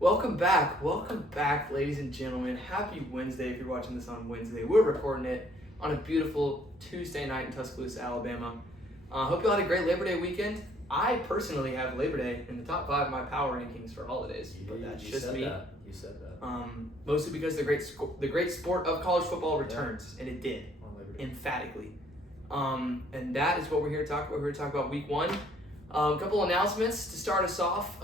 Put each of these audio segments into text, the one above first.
Welcome back, ladies and gentlemen. Happy Wednesday if you're watching this on Wednesday. We're recording it on a beautiful Tuesday night in Tuscaloosa, Alabama. Hope you all had a great Labor Day weekend. I personally have Labor Day in the top 5 of my power rankings for holidays, but that's just me. You said that. Mostly because the great sport of college football returns, and it did, On Labor Day. emphatically. And that is what we're here to talk about. We're here to talk about Week 1. A couple announcements to start us off.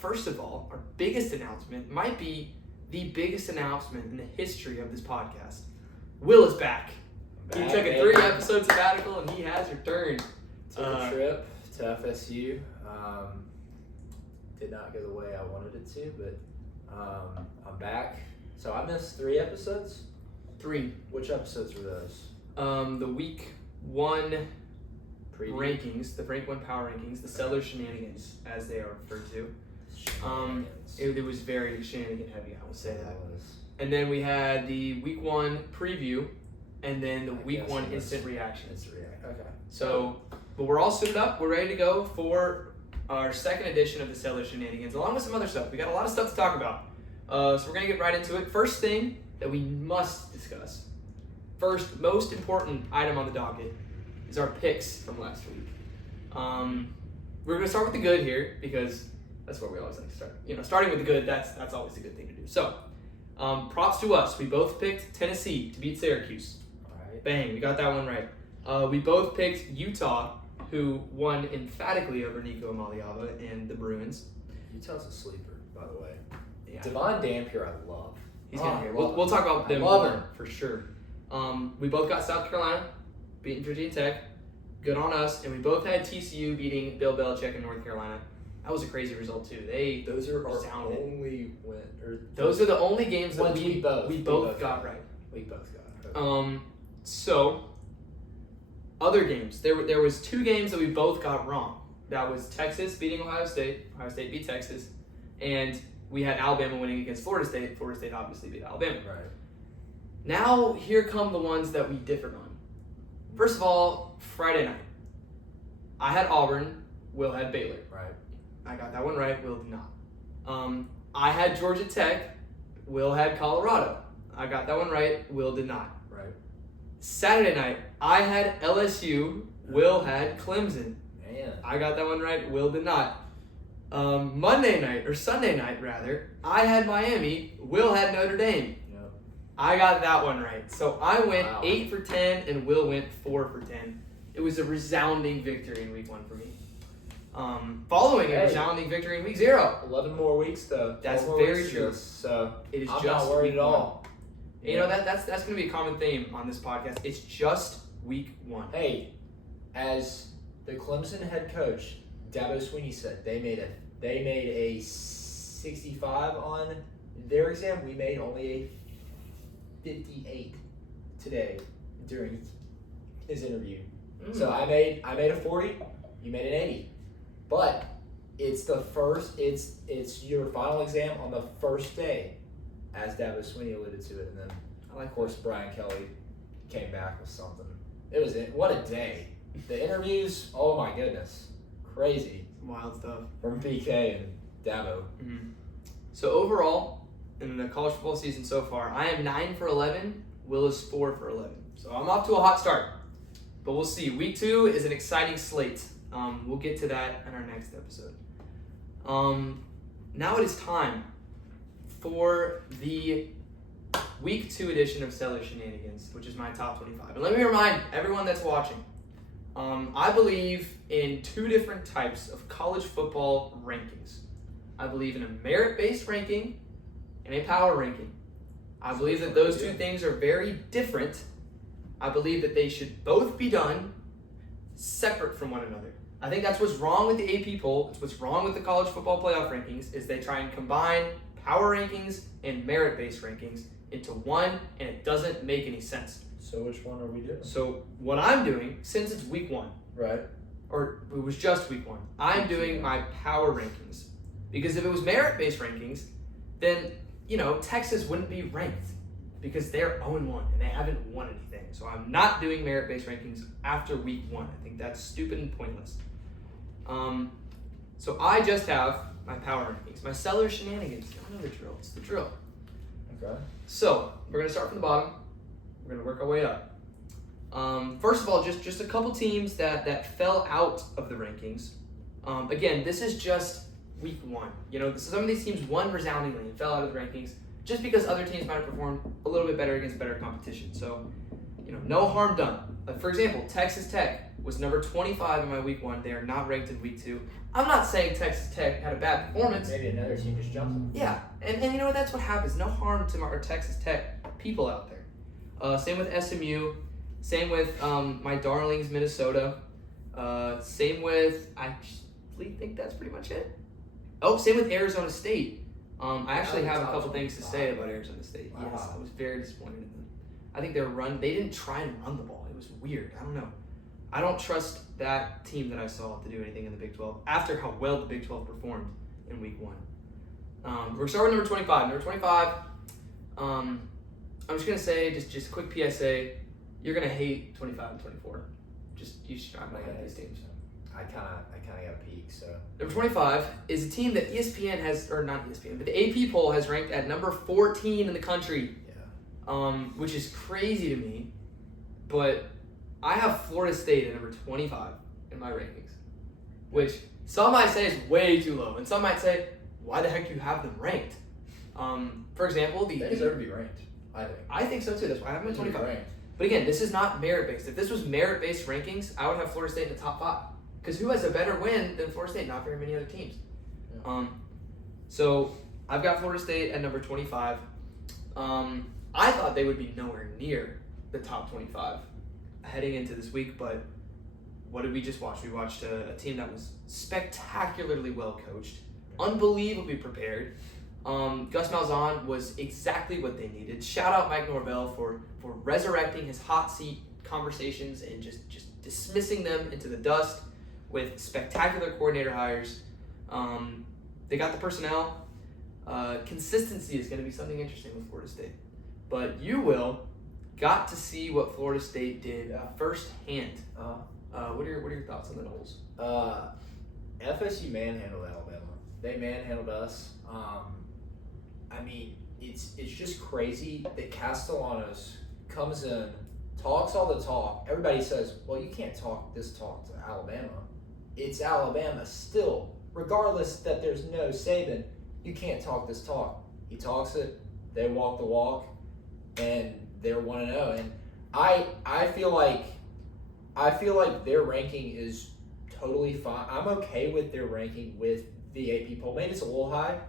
First of all, our biggest announcement might be the biggest announcement in the history of this podcast. Will is back. He took a 3-episode sabbatical and he has returned. Took a trip to FSU. Did not go the way I wanted it to, but I'm back. So I missed 3 episodes. 3. Which episodes were those? The Week 1 Preview? rankings, the Rank 1 Power Rankings, the Seller Shenanigans, as they are referred to. Shenanigans. It was very shenanigan heavy, I would say that. It was. And then we had the Week 1 preview, and then the I Week guess 1 it was- instant reactions. Instant react. Okay. So, but we're all suited up. We're ready to go for our second edition of the Seller Shenanigans, along with some other stuff. We got a lot of stuff to talk about. So we're going to get right into it. First thing that we must discuss, first most important item on the docket, is our picks from last week. We're going to start with the good here, because that's where we always like to start. Starting with the good, that's always a good thing to do. So, props to us. We both picked Tennessee to beat Syracuse. Alright. Bang, we got that one right. We both picked Utah, who won emphatically over Nico Amaliava and the Bruins. Utah's a sleeper, by the way. Yeah, Devon Dampier, I love. he's gonna I hear. love We'll talk about him. them I love more him. for sure. We both got South Carolina beating Virginia Tech. Good on us. And we both had TCU beating Bill Belichick in North Carolina. That was a crazy result too. Those are our Resounded. only win. Or Those are the only games that Ones we we both both got right. we both got. Okay. So other games. There was 2 games that we both got wrong. That was Texas beating Ohio State. Ohio State beat Texas, and we had Alabama winning against Florida State. Florida State obviously beat Alabama. Right. Now here come the ones that we differed on. First of all, Friday night. I had Auburn. Will had Baylor. Right. I got that one right. Will did not. I had Georgia Tech. Will had Colorado. I got that one right. Will did not. Right. Saturday night, I had LSU. Will had Clemson. Man. I got that one right. Will did not. Sunday night rather, I had Miami. Will had Notre Dame. Yep. I got that one right. So I went Wow. 8 for 10 and Will went 4 for 10. It was a resounding victory in Week 1 for me. Following a Hey. resounding victory in Week 0. 11 more weeks though. That's 12 more very weeks to true. this, So It is I'm just not worried Week at 1. all. You know that's going to be a common theme on this podcast. It's just Week 1. Hey, as the Clemson head coach, Dabo Sweeney said they made a 65 on their exam. We made only a 58 today during his interview. So I made a 40. You made an 80. But it's your final exam on the first day, as Dabo Sweeney alluded to it, and then I like of course Brian Kelly came back with something. What a day. The interviews, oh my goodness, crazy wild stuff. from PK and Dabo. So overall, in the college football season so far, I am 9 for 11. Will is 4 for 11. So I'm off to a hot start. But we'll see. Week 2 is an exciting slate. We'll get to that in our next episode. Now it is time for the Week 2 edition of Seller Shenanigans, which is my top 25. And let me remind everyone that's watching, I believe in 2 different types of college football rankings. I believe in a merit-based ranking and a power ranking. I believe that those 2 things are very different. I believe that they should both be done separate from one another. I think that's what's wrong with the AP poll. It's what's wrong with the college football playoff rankings is they try and combine power rankings and merit-based rankings into one, and it doesn't make any sense. So which one are we doing? So what I'm doing, since it's Week 1, Right. or it was just Week 1, I'm doing my power rankings. Because if it was merit-based rankings, then, Texas wouldn't be ranked because they're 0-1 and they haven't won anything. So I'm not doing merit-based rankings after Week 1. I think that's stupid and pointless. So I just have my power rankings, my seller shenanigans. Y'all know the drill. It's the drill. Okay. So we're gonna start from the bottom. We're gonna work our way up. First of all, just a couple teams that fell out of the rankings. Again, this is just week 1. You know, some of these teams won resoundingly and fell out of the rankings just because other teams might have performed a little bit better against better competition. So, you know, no harm done. Like for example, Texas Tech was number 25 in my week 1. They are not ranked in week 2. I'm not saying Texas Tech had a bad performance. Maybe another team just jumped them. Yeah, and you know what? That's what happens. No harm to our Texas Tech people out there. Same with SMU. Same with my darlings, Minnesota. Same with, I think that's pretty much it. Oh, same with Arizona State. I actually have a couple things to say about Arizona State. Wow. Yes, I was very disappointed in them. I think they didn't try and run the ball. It was weird. I don't know. I don't trust that team that I saw to do anything in the Big 12 after how well the Big 12 performed in week 1. We're starting with number 25. Number 25, I'm just going to say, just a quick PSA, you're going to hate 25 and 24. You should try to hate these teams. I kind of got a peek, so. Number 25 is a team that ESPN has, or not ESPN, but the AP poll has ranked at number 14 in the country. Yeah. Which is crazy to me, but I have Florida State at number 25 in my rankings, which some might say is way too low, and some might say, why the heck do you have them ranked? For example, They deserve to be ranked, I think. I think so too. That's why I have them at 25. Ranked. But again, this is not merit-based. If this was merit-based rankings, I would have Florida State in the top 5. Because who has a better win than Florida State? Not very many other teams. Yeah. So I've got Florida State at number 25. I thought they would be nowhere near the top 25 heading into this week, but what did we just watch? We watched a team that was spectacularly well coached, unbelievably prepared. Gus Malzahn was exactly what they needed. Shout out Mike Norvell for resurrecting his hot seat conversations and just dismissing them into the dust with spectacular coordinator hires. They got the personnel. Consistency is going to be something interesting with Florida State. But you got to see what Florida State did firsthand. What are your thoughts on the Noles? FSU manhandled Alabama. They manhandled us. I mean, it's just crazy that Castellanos comes in, talks all the talk. Everybody says, well, you can't talk this talk to Alabama. It's Alabama still. Regardless that there's no Saban, you can't talk this talk. He talks it, they walk the walk, and they're 1-0. And I feel like their ranking is totally fine. I'm okay with their ranking with the AP poll. Maybe it's a little higher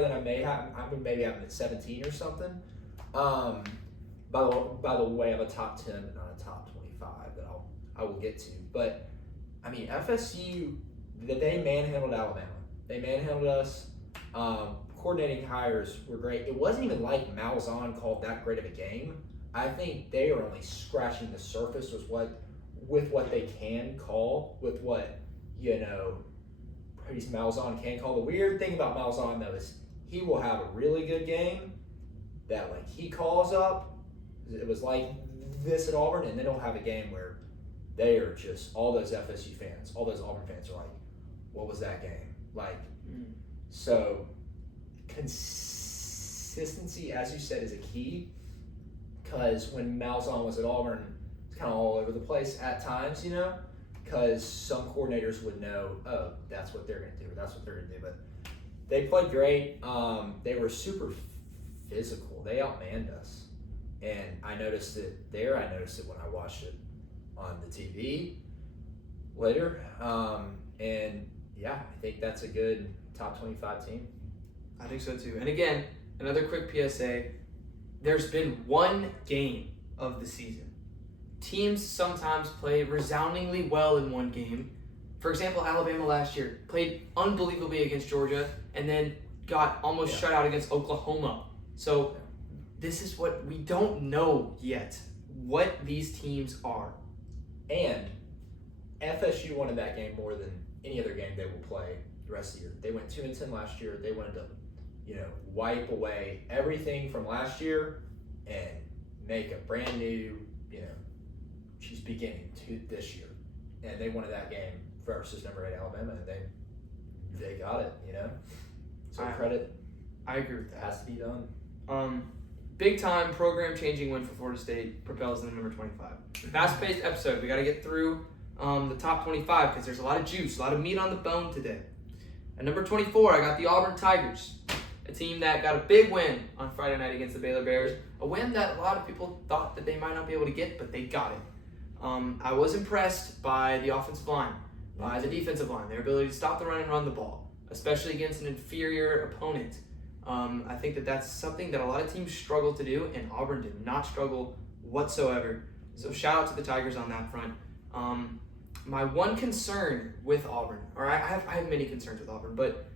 than I may have. Maybe I'm at 17 or something. By the way, I have a top 10, but not a top 25 that I will get to. But I mean, FSU, they manhandled Alabama. They manhandled us. Coordinating hires were great. It wasn't even like Malzahn called that great of a game. I think they are only scratching the surface with what they can call, with what Malzahn can call. The weird thing about Malzahn though is he will have a really good game that like he calls up. It was like this at Auburn, and then he'll have a game where they are just all those FSU fans, all those Auburn fans are like, "What was that game like?" So consistency, as you said, is a key. Because when Malzahn was at Auburn, it's kind of all over the place at times, because some coordinators would know, oh, that's what they're going to do, or that's what they're going to do. But they played great. They were super physical. They outmanned us. And I noticed it there. I noticed it when I watched it on the TV later. And yeah, I think that's a good top 25 team. I think so too. And again, another quick PSA. There's been one game of the season. Teams sometimes play resoundingly well in one game. For example, Alabama last year played unbelievably against Georgia and then got almost shut out against Oklahoma. So this is what we don't know yet, what these teams are. And FSU wanted that game more than any other game they will play the rest of the year. They went 2-10 last year. They wanted to wipe away everything from last year and make a brand new, she's beginning to this year. And they wanted that game versus number 8 Alabama, and they they got it, So I- credit I agree with that. has to be done. Big time program changing win for Florida State propels them to number 25. Fast paced episode. We got to get through the top 25 because there's a lot of juice, a lot of meat on the bone today. At number 24, I got the Auburn Tigers, a team that got a big win on Friday night against the Baylor Bears. A win that a lot of people thought that they might not be able to get, but they got it. I was impressed by the offensive line, by the defensive line, their ability to stop the run and run the ball, especially against an inferior opponent. I think that that's something that a lot of teams struggle to do, and Auburn did not struggle whatsoever. So shout out to the Tigers on that front. My one concern with Auburn, or I have many concerns with Auburn, but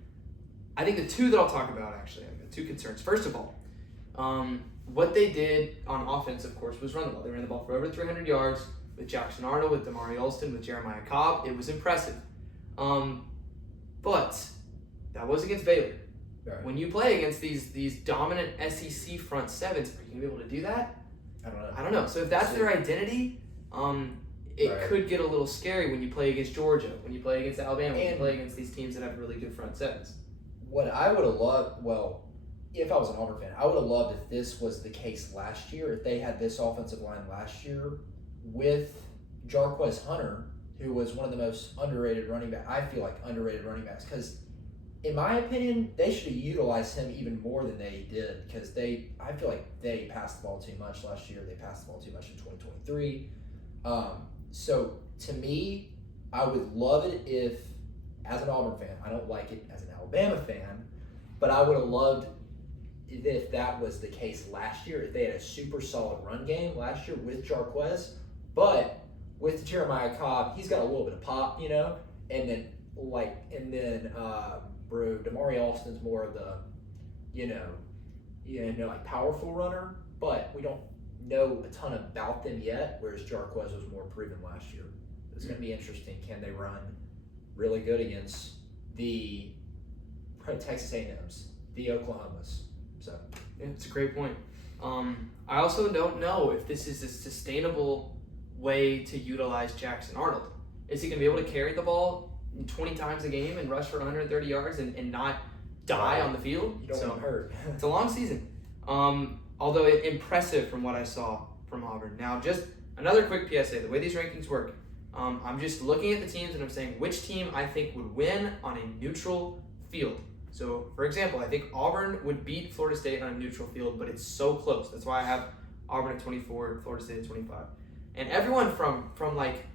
I think the two that I'll talk about actually, I've got two concerns. First of all, what they did on offense, of course, was run the ball. They ran the ball for over 300 yards with Jackson Arnold, with Damari Alston, with Jeremiah Cobb. It was impressive. But that was against Baylor. Right. When you play against these dominant SEC front sevens, are you gonna be able to do that? I don't I know. don't know. So if that's their identity, it Right. could get a little scary when you play against Georgia, when you play against Alabama, when you And- play against these teams that have really good front sevens. What I would have loved, well, if I was an Auburn fan, I would have loved if this was the case last year, if they had this offensive line last year with Jarquez Hunter, who was one of the most underrated running backs. I feel like underrated running backs because, in my opinion, they should have utilized him even more than they did because I feel like they passed the ball too much last year. They passed the ball too much in 2023. So to me, I would love it if, as an Auburn fan, I don't like it as an Alabama fan, but I would have loved if that was the case last year, if they had a super solid run game last year with Jarquez, but with Jeremiah Cobb, he's got a little bit of pop, and then Damari Alston's more of the, like powerful runner, but we don't know a ton about them yet, whereas Jarquez was more proven last year. It's going to be interesting. Can they run really good against the Texas A&Ms, the Oklahomas? So Yeah, it's a great point. I also don't know if this is a sustainable way to utilize Jackson Arnold. Is he going to be able to carry the ball 20 times a game and rush for 130 yards and not die on the field? you don't want to hurt. It's a long season. Although impressive from what I saw from Auburn. Now, just another quick PSA. The way these rankings work, I'm just looking at the teams and I'm saying which team I think would win on a neutral field. So, for example, I think Auburn would beat Florida State on a neutral field, but it's so close. That's why I have Auburn at 24 and Florida State at 25. And everyone from like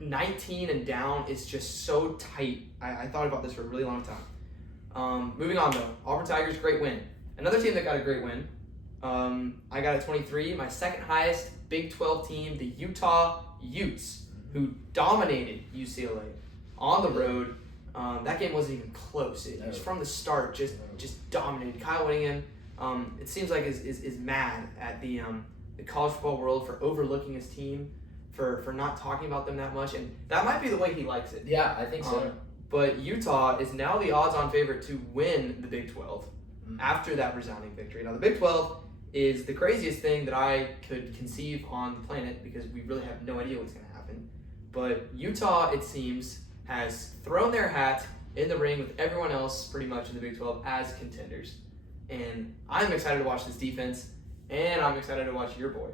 19 and down is just so tight. I thought about this for a really long time. Moving on though, Auburn Tigers, great win. Another team that got a great win, I got at 23, my second highest Big 12 team, the Utah Utes, who dominated UCLA on the road. That game wasn't even close. It was from the start, just dominated. Kyle Whittingham, it seems like is mad at the college football world for overlooking his team, for not talking about them that much, and that might be the way he likes it. Yeah, I think so. But Utah is now the odds-on favorite to win the Big 12 after that resounding victory. Now, the Big 12 is the craziest thing that I could conceive on the planet because we really have no idea what's going to happen. But Utah, it seems, has thrown their hat in the ring with everyone else pretty much in the Big 12 as contenders. And I'm excited to watch this defense, and I'm excited to watch your boy,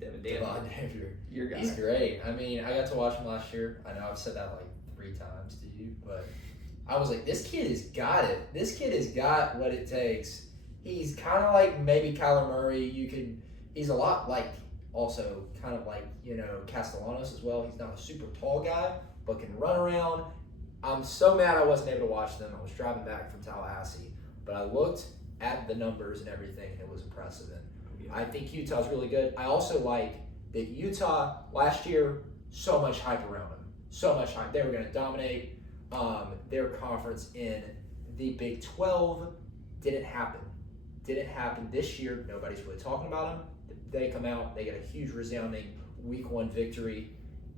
Devin Dampier. Your guy. He's great. I mean, I got to watch him last year. I know I've said that like 3 times to you, but I was like, this kid has got it. This kid has got what it takes. He's kind of like maybe Kyler Murray. He's a lot like, also kind of like, Castellanos as well. He's not a super tall guy, but can run around. I'm so mad I wasn't able to watch them. I was driving back from Tallahassee, but I looked at the numbers and everything, and it was impressive. And I think Utah's really good. I also like that Utah last year, so much hype around them. So much hype. They were going to dominate their conference in the Big 12. Didn't happen. This year. Nobody's really talking about them. They come out, they get a huge resounding week 1 victory,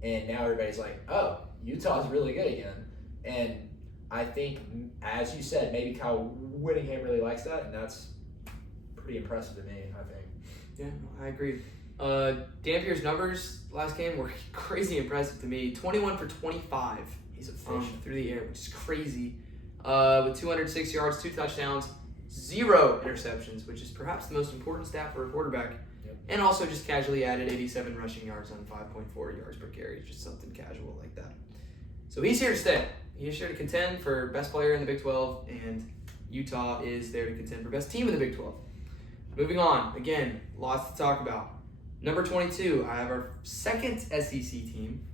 and now everybody's like, oh, Utah's really good again. And I think, as you said, maybe Kyle Whittingham really likes that, and that's pretty impressive to me, I think. Yeah, I agree. Dampier's numbers last game were crazy impressive to me. 21 for 25 He's efficient. through the air, which is crazy. with 206 yards, 2 touchdowns, 0 interceptions, which is perhaps the most important stat for a quarterback. Yep. And also just casually added 87 rushing yards on 5.4 yards per carry, just something casual like that. So he's here to stay. He's here to contend for best player in the Big 12, and Utah is there to contend for best team in the Big 12. Moving on, again, lots to talk about. Number 22, I have our second SEC team.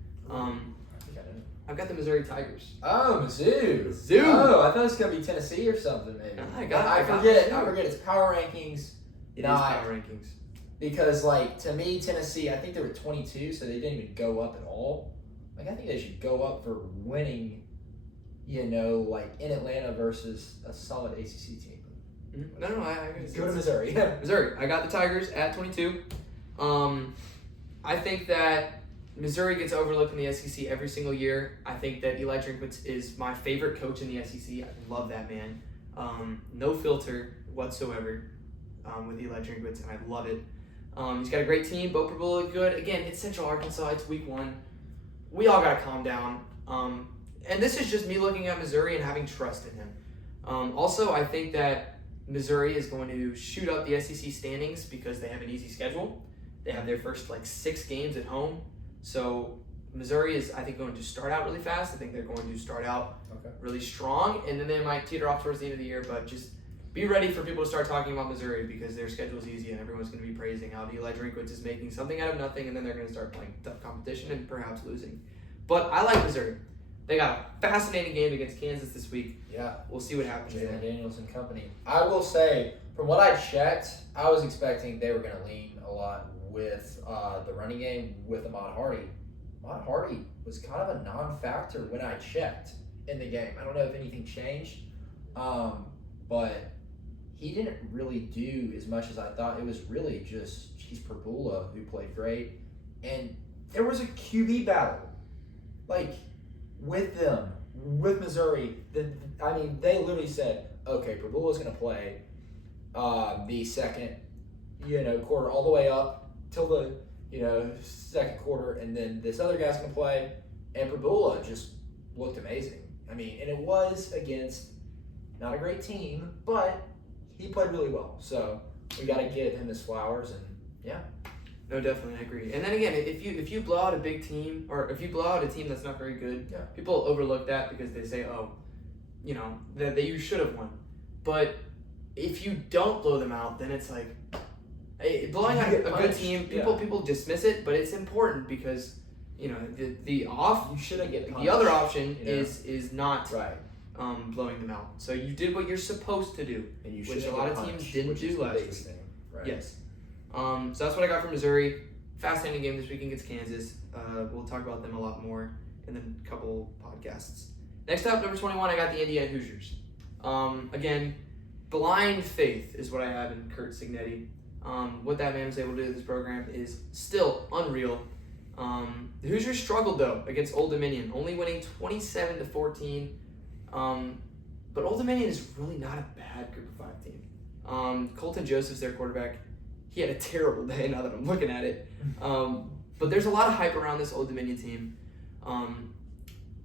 I've got the Missouri Tigers. Oh, Mizzou. Mizzou. Oh, I thought it was gonna be Tennessee or something, maybe. I forget it's power rankings. It is power rankings. Because, like, to me, Tennessee, I think they were 22, so they didn't even go up at all. Like, I think they should go up for winning, you know, like, in Atlanta versus a solid ACC team. Mm-hmm. No, I agree. Go to Missouri. Missouri. I got the Tigers at 22. I think that Missouri gets overlooked in the SEC every single year. I think that Eli Drinkwitz is my favorite coach in the SEC. I love that man. No filter whatsoever with Eli Drinkwitz, and I love it. He's got a great team. Bo Prabula good. Again, it's Central Arkansas. It's week 1. We all got to calm down. And this is just me looking at Missouri and having trust in him. Also, I think that Missouri is going to shoot up the SEC standings because they have an easy schedule. They have their first 6 games at home. So Missouri is, I think, going to start out really fast. I think they're going to start out really strong, and then they might teeter off towards the end of the year. But just be ready for people to start talking about Missouri because their schedule is easy, and everyone's going to be praising how Eli Drinkwitz is making something out of nothing, and then they're going to start playing tough competition and perhaps losing. But I like Missouri. They got a fascinating game against Kansas this week. Yeah. We'll see what happens Jalen there. Daniels and company. I will say, from what I checked, I was expecting they were going to lean a lot with the running game with Ahmad Hardy. Ahmad Hardy was kind of a non-factor when I checked in the game. I don't know if anything changed, but he didn't really do as much as I thought. It was really just Cheese Perbula who played great. And there was a QB battle. With them, with Missouri. They literally said, okay, Perbula's going to play the second, quarter all the way up till the, second quarter, and then this other guy's going to play, and Perbula just looked amazing. And it was against not a great team, but he played really well. So we got to give him his flowers, and yeah. No, definitely, I agree. And then again, if you blow out a big team, or if you blow out a team that's not very good, people overlook that because they say, that you should have won. But if you don't blow them out, then it's like blowing out a good team. People dismiss it, but it's important because the other option is not blowing them out. So you did what you're supposed to do, and which a lot of teams didn't do last week. Right. Yes. So that's what I got from Missouri. Fascinating game this week against Kansas. We'll talk about them a lot more in a couple podcasts. Next up, number 21, I got the Indiana Hoosiers. Again, blind faith is what I have in Curt Cignetti. What that man was able to do with this program is still unreal. The Hoosiers struggled, though, against Old Dominion, only winning 27-14. But Old Dominion is really not a bad Group of 5 team. Colton Joseph's their quarterback. He had a terrible day now that I'm looking at it. But there's a lot of hype around this Old Dominion team.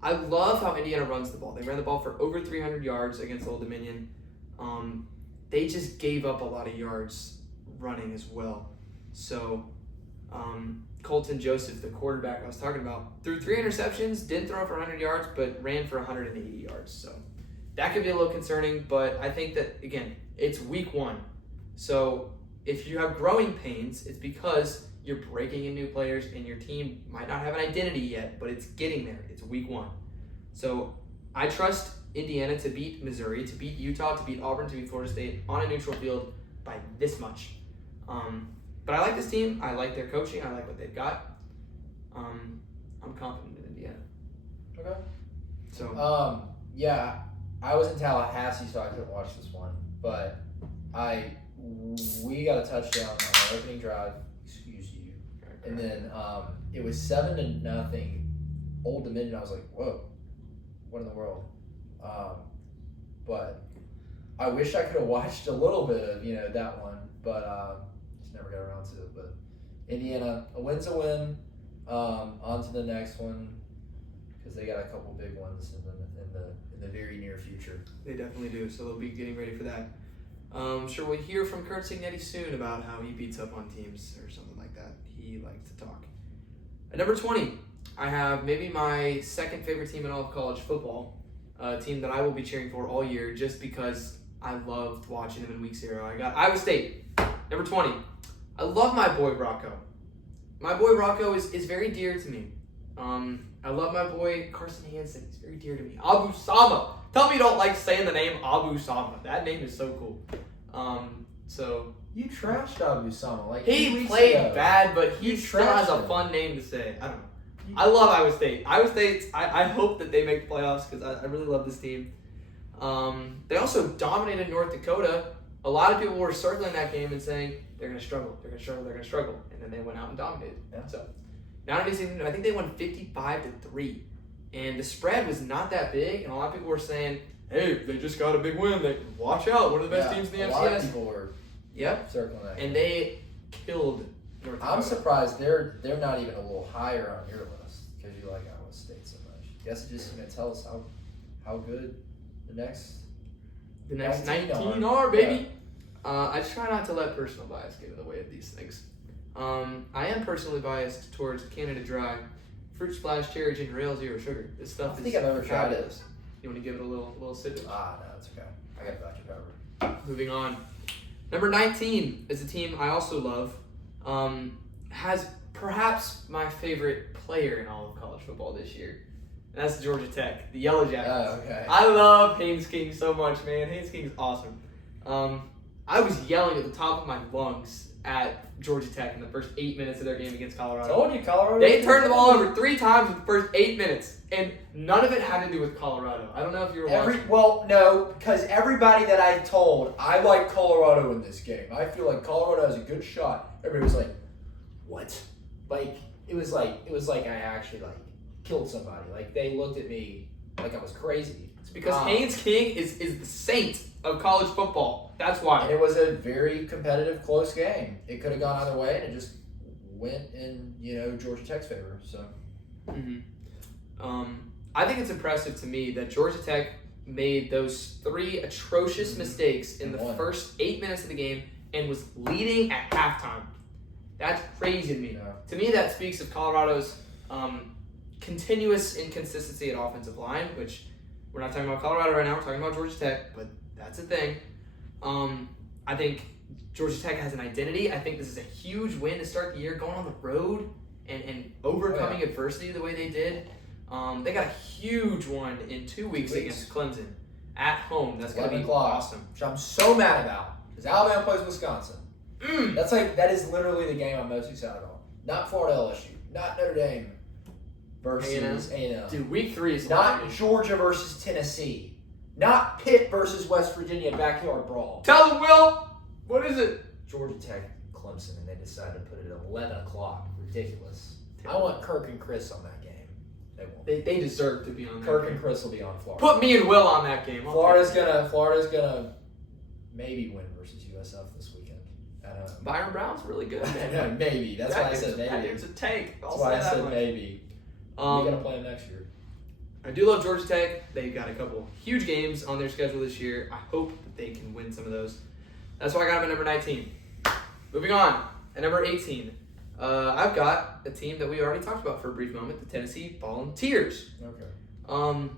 I love how Indiana runs the ball. They ran the ball for over 300 yards against Old Dominion. They just gave up a lot of yards running as well. So Colton Joseph, the quarterback I was talking about, threw 3 interceptions, didn't throw for 100 yards, but ran for 180 yards. So that could be a little concerning, but I think that, again, it's week 1. So if you have growing pains, it's because you're breaking in new players and your team might not have an identity yet, but it's getting there. It's week 1. So I trust Indiana to beat Missouri, to beat Utah, to beat Auburn, to beat Florida State on a neutral field by this much. But I like this team. I like their coaching. I like what they've got. I'm confident in Indiana. Okay. So. Yeah, I was in Tallahassee, so I couldn't watch this one, but we got a touchdown on our opening drive. Excuse you. And then it was 7-0. Old Dominion. I was like, whoa, what in the world? But I wish I could have watched a little bit of that one, but just never got around to it. But Indiana, a win's a win. On to the next one because they got a couple big ones in in the very near future. They definitely do. So they'll be getting ready for that. Sure, we'll hear from Kurt Signetti soon about how he beats up on teams or something like that. He likes to talk. At number 20, I have maybe my second favorite team in all of college football. A team that I will be cheering for all year just because I loved watching them in week 0. I got Iowa State, number 20. I love my boy Rocco. My boy Rocco is very dear to me. I love my boy Carson Hansen. He's very dear to me. Abu Sama. Tell me you don't like saying the name Abu Sama. That name is so cool. So You trashed Abu Sama like he played ago. bad, but he You still has a trashed him. fun name to say. I don't know. I love Iowa State. Iowa State, I hope that they make the playoffs because I really love this team. They also dominated North Dakota. A lot of people were circling that game and saying they're going to struggle, they're going to struggle, they're going to struggle. And then they went out and dominated. Yeah. So now I think they won 55-3. And the spread was not that big. And a lot of people were saying, hey, they just got a big win. Watch out. One of the best teams in the A lot of FCS. people were Yep. circling that. And they killed North Dakota. I'm surprised they're not even a little higher on your list because you like Iowa State so much. Guess it's just going to tell us how good the next 19 are, baby. I just try not to let personal bias get in the way of these things. I am personally biased towards Canada Dry, Fruit Splash, Cherry Ginger Ale, Zero Sugar. This stuff I is think I've ever tried it. fabulous. You want to give it a little sip? No, it's okay. I got Dr. Pepper. Moving on. Number 19 is a team I also love. Has perhaps my favorite player in all of college football this year. And that's Georgia Tech, the Yellow Jackets. Oh, okay. I love Haynes King so much, man. Haynes King's awesome. I was yelling at the top of my lungs at Georgia Tech in the first 8 minutes of their game against Colorado. Told you, Colorado. They turned the ball over 3 times in the first 8 minutes, and none of it had to do with Colorado. I don't know if you were watching. Well, no, because everybody that I told, I like Colorado in this game. I feel like Colorado has a good shot. Everybody was like, "What?" Like it was like I actually killed somebody. Like they looked at me like I was crazy. It's because Haynes King is the saint of college football. That's why. And it was a very competitive, close game. It could have gone either way, and it just went in Georgia Tech's favor. So. I think it's impressive to me that Georgia Tech made those 3 atrocious mistakes in the first 8 minutes of the game and was leading at halftime. That's crazy to me. Yeah. To me, that speaks of Colorado's continuous inconsistency at offensive line, which we're not talking about Colorado right now. We're talking about Georgia Tech, but that's a thing. I think Georgia Tech has an identity. I think this is a huge win to start the year, going on the road and overcoming adversity the way they did. They got a huge one in 2 weeks against Clemson at home. That's going to be awesome. Which I'm so mad about because Alabama plays Wisconsin. That is literally the game I'm most excited about. Not Florida LSU, not Notre Dame versus A&M. Dude, week 3 is not hilarious. Georgia versus Tennessee, not Pitt versus West Virginia backyard brawl. Tell them, Will. What is it? Georgia Tech, Clemson, and they decided to put it at 11 o'clock. Ridiculous. I want Kirk and Chris on that game. They won't. They deserve to be on that Kirk game. and Chris will be on Florida. Put me and Will on that game. Florida's gonna maybe win versus USF this weekend. I don't know. Byron Brown's really good. No, maybe. That's why I said That maybe. dude's a tank. That's why I said maybe. We're gonna play him next year. I do love Georgia Tech. They've got a couple huge games on their schedule this year. I hope that they can win some of those. That's why I got them at number 19. Moving on, at number 18, I've got a team that we already talked about for a brief moment, the Tennessee Volunteers. Okay.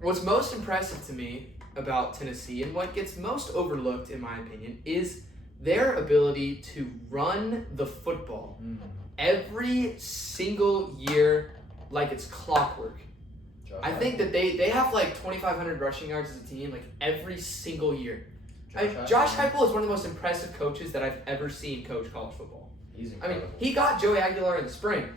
What's most impressive to me about Tennessee and what gets most overlooked, in my opinion, is their ability to run the football every single year like it's clockwork. I think that they have like 2,500 rushing yards as a team like every single year. Josh Heupel is one of the most impressive coaches that I've ever seen coach college football. He's incredible. He got Joey Aguilar in the spring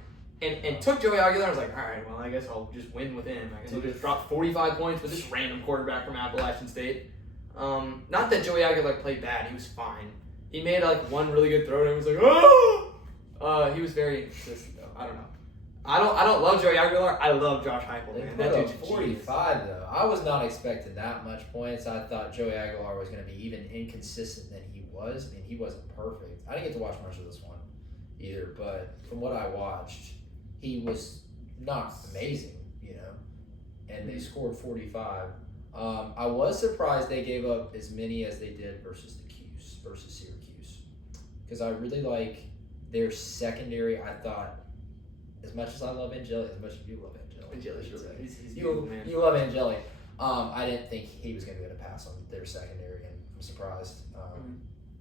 and took Joey Aguilar and was like, all right, well, I guess I'll just win with him. I guess I'll just drop 45 points with this random quarterback from Appalachian State. Not that Joey Aguilar played bad. He was fine. He made like one really good throw and he was like, oh! He was very inconsistent though. I don't know. I don't love Joey Aguilar. I love Josh Heupel, man. That dude's a 45 though. I was not expecting that much points. I thought Joey Aguilar was going to be even inconsistent than he was. I mean, he wasn't perfect. I didn't get to watch much of this one either, but from what I watched, he was not amazing, And they scored 45. I was surprised they gave up as many as they did versus Syracuse, because I really like their secondary. I thought, as much as I love Angeli, as much as you love Angeli, He's good, man. you love Angeli. I didn't think he was going to be able to pass on their secondary, and I'm surprised.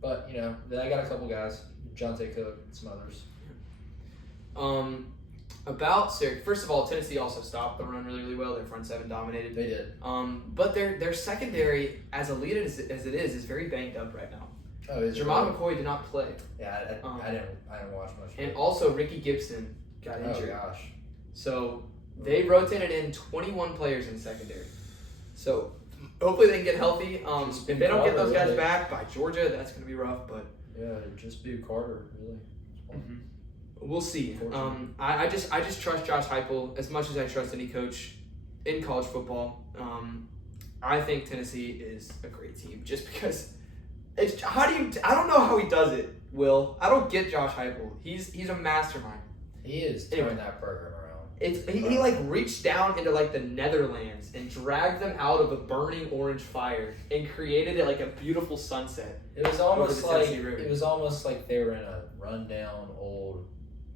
But then I got a couple guys, Jonte Cook, and some others. About Syracuse, first of all, Tennessee also stopped the run really, really well. Their front seven dominated. They did. But their secondary, as elite as it is very banged up right now. Oh, is it Jermon really? McCoy did not play. Yeah, I didn't watch much. And also Ricky Gibson got injured. Oh gosh. So they rotated in 21 players in secondary. So hopefully they can get healthy. If they don't get those guys back by Georgia, that's going to be rough. But yeah, just be Carter, really. we'll see. I just trust Josh Heupel as much as I trust any coach in college football. I think Tennessee is a great team just because. I don't know how he does it, Will. I don't get Josh Heupel. He's a mastermind. He is turning that program around. He like reached down into like the Netherlands and dragged them out of a burning orange fire and created it like a beautiful sunset. It was almost like they were in a rundown old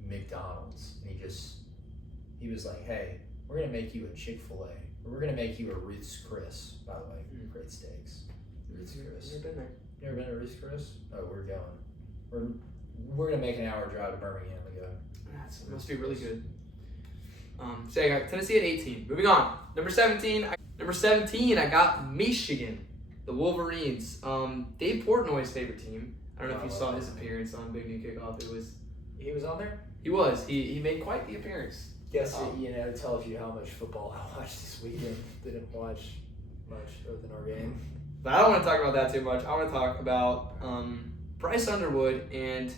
McDonald's, and he was like, "Hey, we're gonna make you a Chick-fil-A. We're gonna make you a Ruth's Chris, by the way, great steaks. Ruth's Chris. Never been there. You ever been to Ruth's Chris? Oh, we're going. We're gonna make an hour drive to Birmingham to go. That must be really good. So I got Tennessee at 18. Moving on. Number 17, I got Michigan, the Wolverines. Dave Portnoy's favorite team. I don't know if you saw his appearance on Big New Kickoff. He was on there? He was. He made quite the appearance. Guess it tells you how much football I watched this weekend. Didn't watch much other than our game. But I don't want to talk about that too much. I want to talk about Bryce Underwood and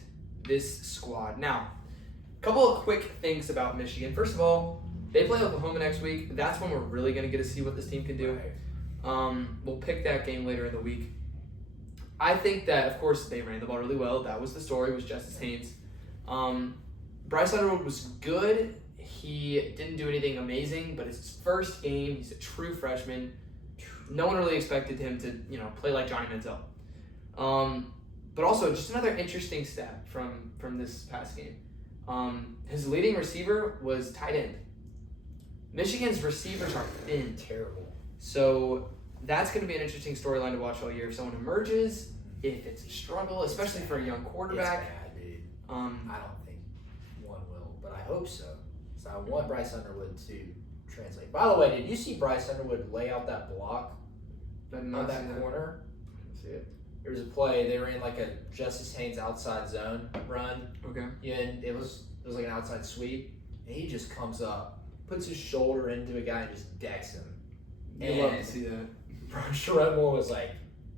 this squad. Now, a couple of quick things about Michigan. First of all, they play Oklahoma next week. That's when we're really going to get to see what this team can do. We'll pick that game later in the week. I think that, of course, they ran the ball really well. That was the story, was Justice Haynes. Bryce Underwood was good. He didn't do anything amazing, but it's his first game. He's a true freshman. No one really expected him to, play like Johnny Manziel. But also, just another interesting stat from this past game. His leading receiver was tight end. Michigan's receivers are thin. Terrible. So that's going to be an interesting storyline to watch all year. If someone emerges, if it's a struggle, especially for a young quarterback. It's bad, dude. I don't think one will, but I hope so. So I want Bryce Underwood to translate. By the way, did you see Bryce Underwood lay out that block on that corner? See it. There was a play. They ran like a Justice Haynes outside zone run. Okay. And it was like an outside sweep, and he just comes up, puts his shoulder into a guy, and just decks him. You love to see that. Sherrod Moore was like,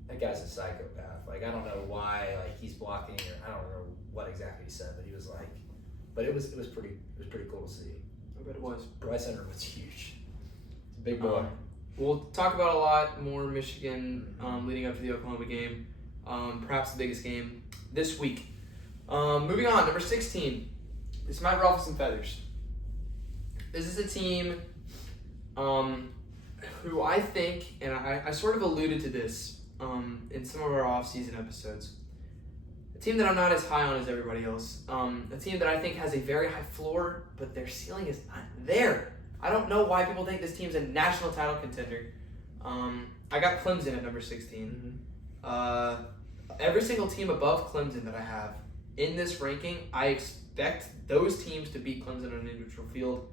"That guy's a psychopath. Like, I don't know why he's blocking, or I don't know what exactly he said, but he was like, but it was pretty cool to see." I bet it was. Bryce Underwood's huge. He's a big boy. We'll talk about a lot more Michigan leading up to the Oklahoma game. Perhaps the biggest game this week. Moving on, number 16. This might ruffle some feathers. This is a team who I think, and I sort of alluded to this in some of our off-season episodes, a team that I'm not as high on as everybody else. A team that I think has a very high floor, but their ceiling is not there. I don't know why people think this team's a national title contender. I got Clemson at number 16. Every single team above Clemson that I have in this ranking, I expect those teams to beat Clemson on a neutral field.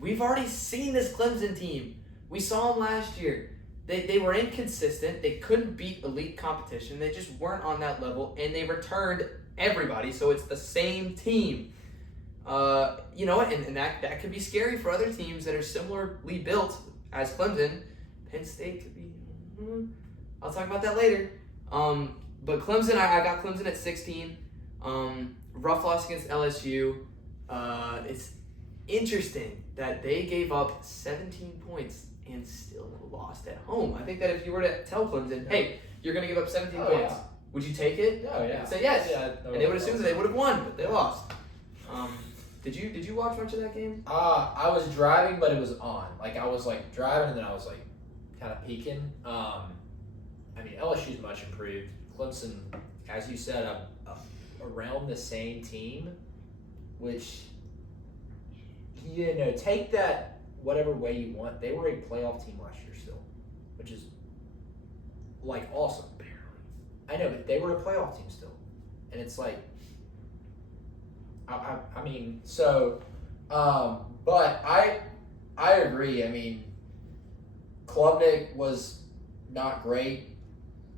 We've already seen this Clemson team. We saw them last year. They were inconsistent. They couldn't beat elite competition. They just weren't on that level, and they returned everybody, so it's the same team. You know what? And that could be scary for other teams that are similarly built as Clemson. Penn State could be. I'll talk about that later. But Clemson, I got Clemson at 16. Rough loss against LSU. It's interesting that they gave up 17 points and still lost at home. I think that if you were to tell Clemson, hey, you're going to give up 17 points, would you take it? Oh, yeah. Say yes. Yeah, and they would assume that they would have won, but they lost. Did you watch much of that game? I was driving, but it was on. Like, I was, driving, and then I was, kind of peaking. I mean, LSU's much improved. Clemson, as you said, around the same team, which, take that whatever way you want. They were a playoff team last year still, which is, like, awesome. I know, but they were a playoff team still. And it's like, I mean, so, but I agree. I mean, Klubnik was not great.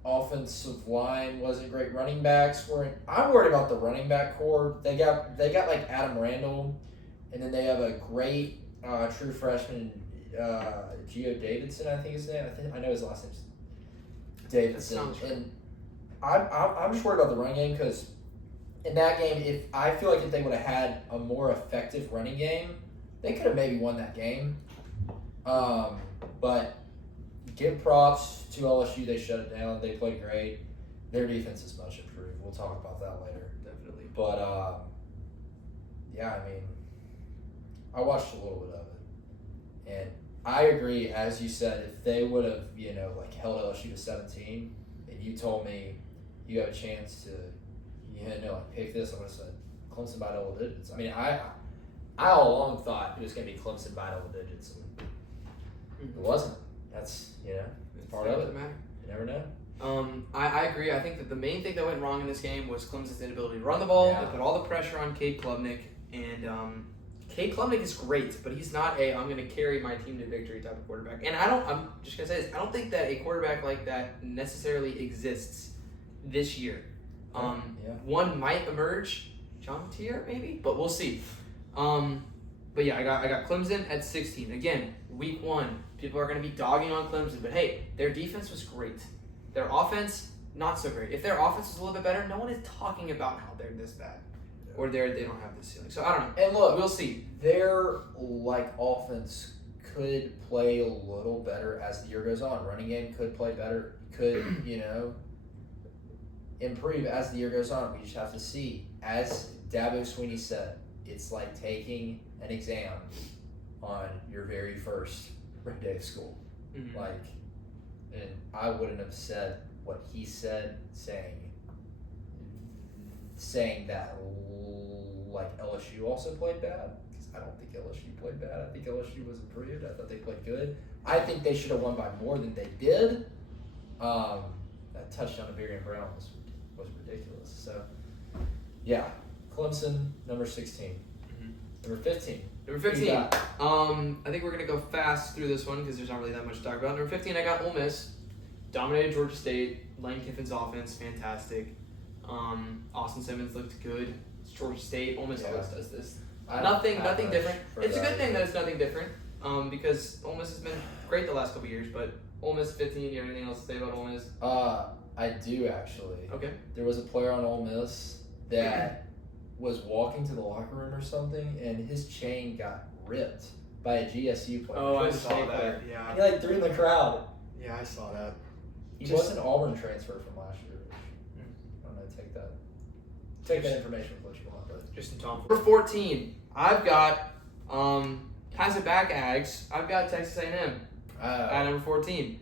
Offensive line wasn't great. Running backs weren't. I'm worried about the running back core. They got like Adam Randall, and then they have a great true freshman, Gio Davidson. I think his name. I know his last name's Davidson. And I'm just worried about the running game because in that game, I feel like if they would have had a more effective running game, they could have maybe won that game. But give props to LSU. They shut it down. They played great. Their defense is much improved. We'll talk about that later. Definitely. But, yeah, I mean, I watched a little bit of it. And I agree, as you said, if they would have, held LSU to 17, and you told me you have a chance to, pick this, I would have said Clemson by double digits. I mean, I all along thought it was going to be Clemson by double digits, and it wasn't. That's, it's part of it. Matter. You never know. I agree. I think that the main thing that went wrong in this game was Clemson's inability to run the ball. Yeah. They put all the pressure on Cade Klubnik, and Cade Klubnik is great, but he's not I'm going to carry my team to victory type of quarterback. And I'm just going to say this, I don't think that a quarterback like that necessarily exists this year. One might emerge, John Tier maybe, but we'll see. But yeah, I got Clemson at 16. Again, week 1. People are going to be dogging on Clemson, but hey, their defense was great. Their offense, not so great. If their offense was a little bit better, no one is talking about how they're this bad. Or they don't have this ceiling. So I don't know. And look, we'll see. Their offense could play a little better as the year goes on. Running game could play better, could, improve as the year goes on. We just have to see. As Dabo Swinney said, it's like taking an exam on your very first day of school. Mm-hmm. And I wouldn't have said what he said, saying that LSU also played bad, because I don't think LSU played bad. I think LSU was improved. I thought they played good. I think they should have won by more than they did. That touchdown to Barian Brown was ridiculous. So, yeah, Clemson, number 16. Mm-hmm. Number 15. Number 15. I think we're going to go fast through this one because there's not really that much to talk about. Number 15, I got Ole Miss. Dominated Georgia State. Lane Kiffin's offense, fantastic. Austin Simmons looked good. It's Georgia State. Ole Miss always does this. Nothing different. It's a good thing that it's nothing different because Ole Miss has been great the last couple years, but Ole Miss 15, you have anything else to say about Ole Miss? I do, actually. Okay. There was a player on Ole Miss that was walking to the locker room or something, and his chain got ripped by a GSU player. Oh, I saw that. Player. Yeah. He threw in the crowd. Yeah, I saw that. He was an Auburn transfer from last year. I don't know. Take that information with what you want, but just in time. Number 14, I've got pass it back Ags. I've got Texas A&M at number 14.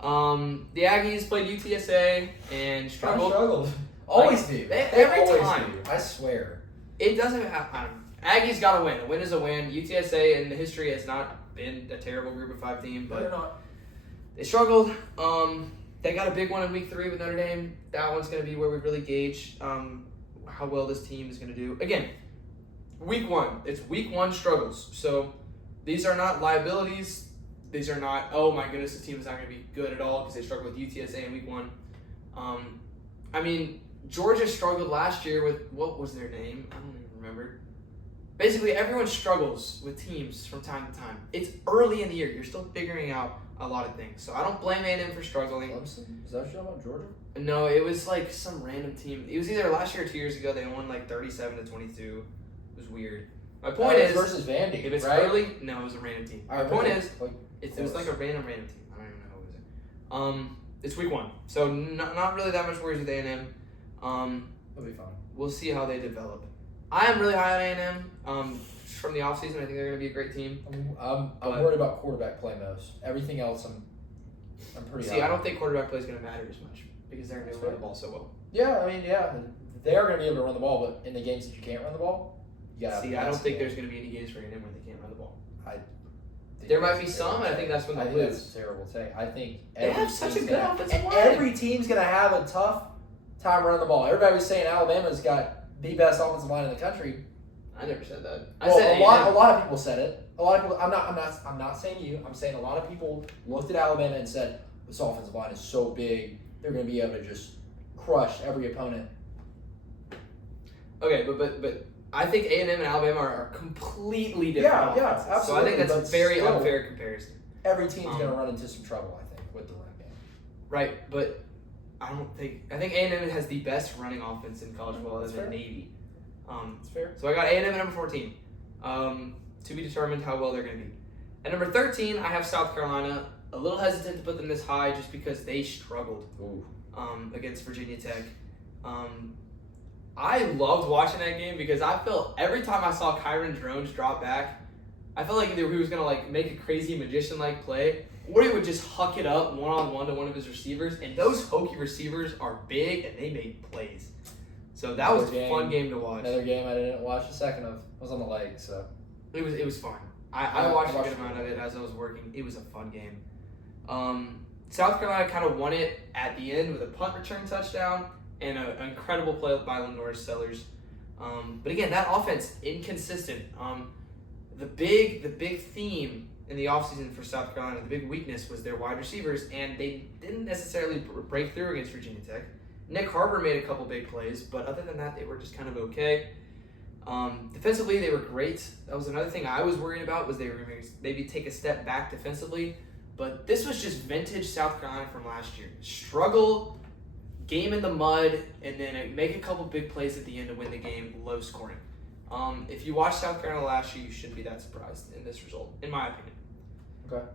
The Aggies played UTSA and struggled. Always do. Every always time. do. I swear. It doesn't have. Aggies got to win. A win is a win. UTSA in the history has not been a terrible Group of 5 team, but they're not. They struggled. They got a big one in week 3 with Notre Dame. That one's going to be where we really gauge how well this team is going to do. Again, week 1. It's week 1 struggles. So these are not liabilities. These are not, oh my goodness, this team is not going to be good at all because they struggled with UTSA in week 1. I mean, Georgia struggled last year with, what was their name? I don't even remember. Basically, everyone struggles with teams from time to time. It's early in the year. You're still figuring out a lot of things. So I don't blame A&M for struggling. Clemson? Is that what you're talking about, Georgia? No, it was like some random team. It was either last year or 2 years ago. They won like 37-22. It was weird. My point is, versus Vandy, if it's right? early, no, it was a random team. My point is, it was like a random team. I don't even know who it was. It's week 1, so not really that much worries with A&M. It'll be fine. We'll see how they develop. I am really high on A&M. From the offseason, I think they're going to be a great team. I'm worried about quarterback play most. Everything else, I'm pretty. See, I don't think quarterback play is going to matter as much because they're going to run the ball so well. Yeah, I mean, yeah, they are going to be able to run the ball, but in the games that you can't run the ball, yeah. See, I don't think there's going to be any games for A&M where they can't run the ball. There might be some, and I think that's when they'll lose. That's a terrible take. I think They have such a good offensive line. Every team's going to have a tough time running the ball. Everybody was saying Alabama's got the best offensive line in the country. I never said that. Well, a lot of people said it. A lot of people. I'm not saying you. I'm saying a lot of people looked at Alabama and said this offensive line is so big, they're going to be able to just crush every opponent. Okay, but I think A&M and Alabama are completely different offenses. Absolutely. So I think that's a very unfair comparison. Every team's going to run into some trouble, I think, with the run game. Right, but I think A&M has the best running offense in college football other than Navy. That's fair. So I got A&M at number 14. To be determined how well they're going to be. At number 13, I have South Carolina. A little hesitant to put them this high just because they struggled against Virginia Tech. I loved watching that game because I felt every time I saw Kyron Drones drop back, I felt like either he was going to like make a crazy magician-like play or he would just huck it up one-on-one to one of his receivers. And those hokey receivers are big and they made plays. So that was a fun game to watch. Another game I didn't watch a second of. I was on the leg, so. It was fun. I watched a good amount of it as I was working. It was a fun game. South Carolina kind of won it at the end with a punt return touchdown and an incredible play by Lenore Sellers. But again, that offense, inconsistent. The big theme in the offseason for South Carolina, the big weakness was their wide receivers, and they didn't necessarily break through against Virginia Tech. Nick Harbor made a couple big plays, but other than that, they were just kind of okay. Defensively, they were great. That was another thing I was worried about, was they were maybe take a step back defensively. But this was just vintage South Carolina from last year. Struggle, game in the mud, and then make a couple big plays at the end to win the game, low scoring. If you watched South Carolina last year, you shouldn't be that surprised in this result, in my opinion. Okay.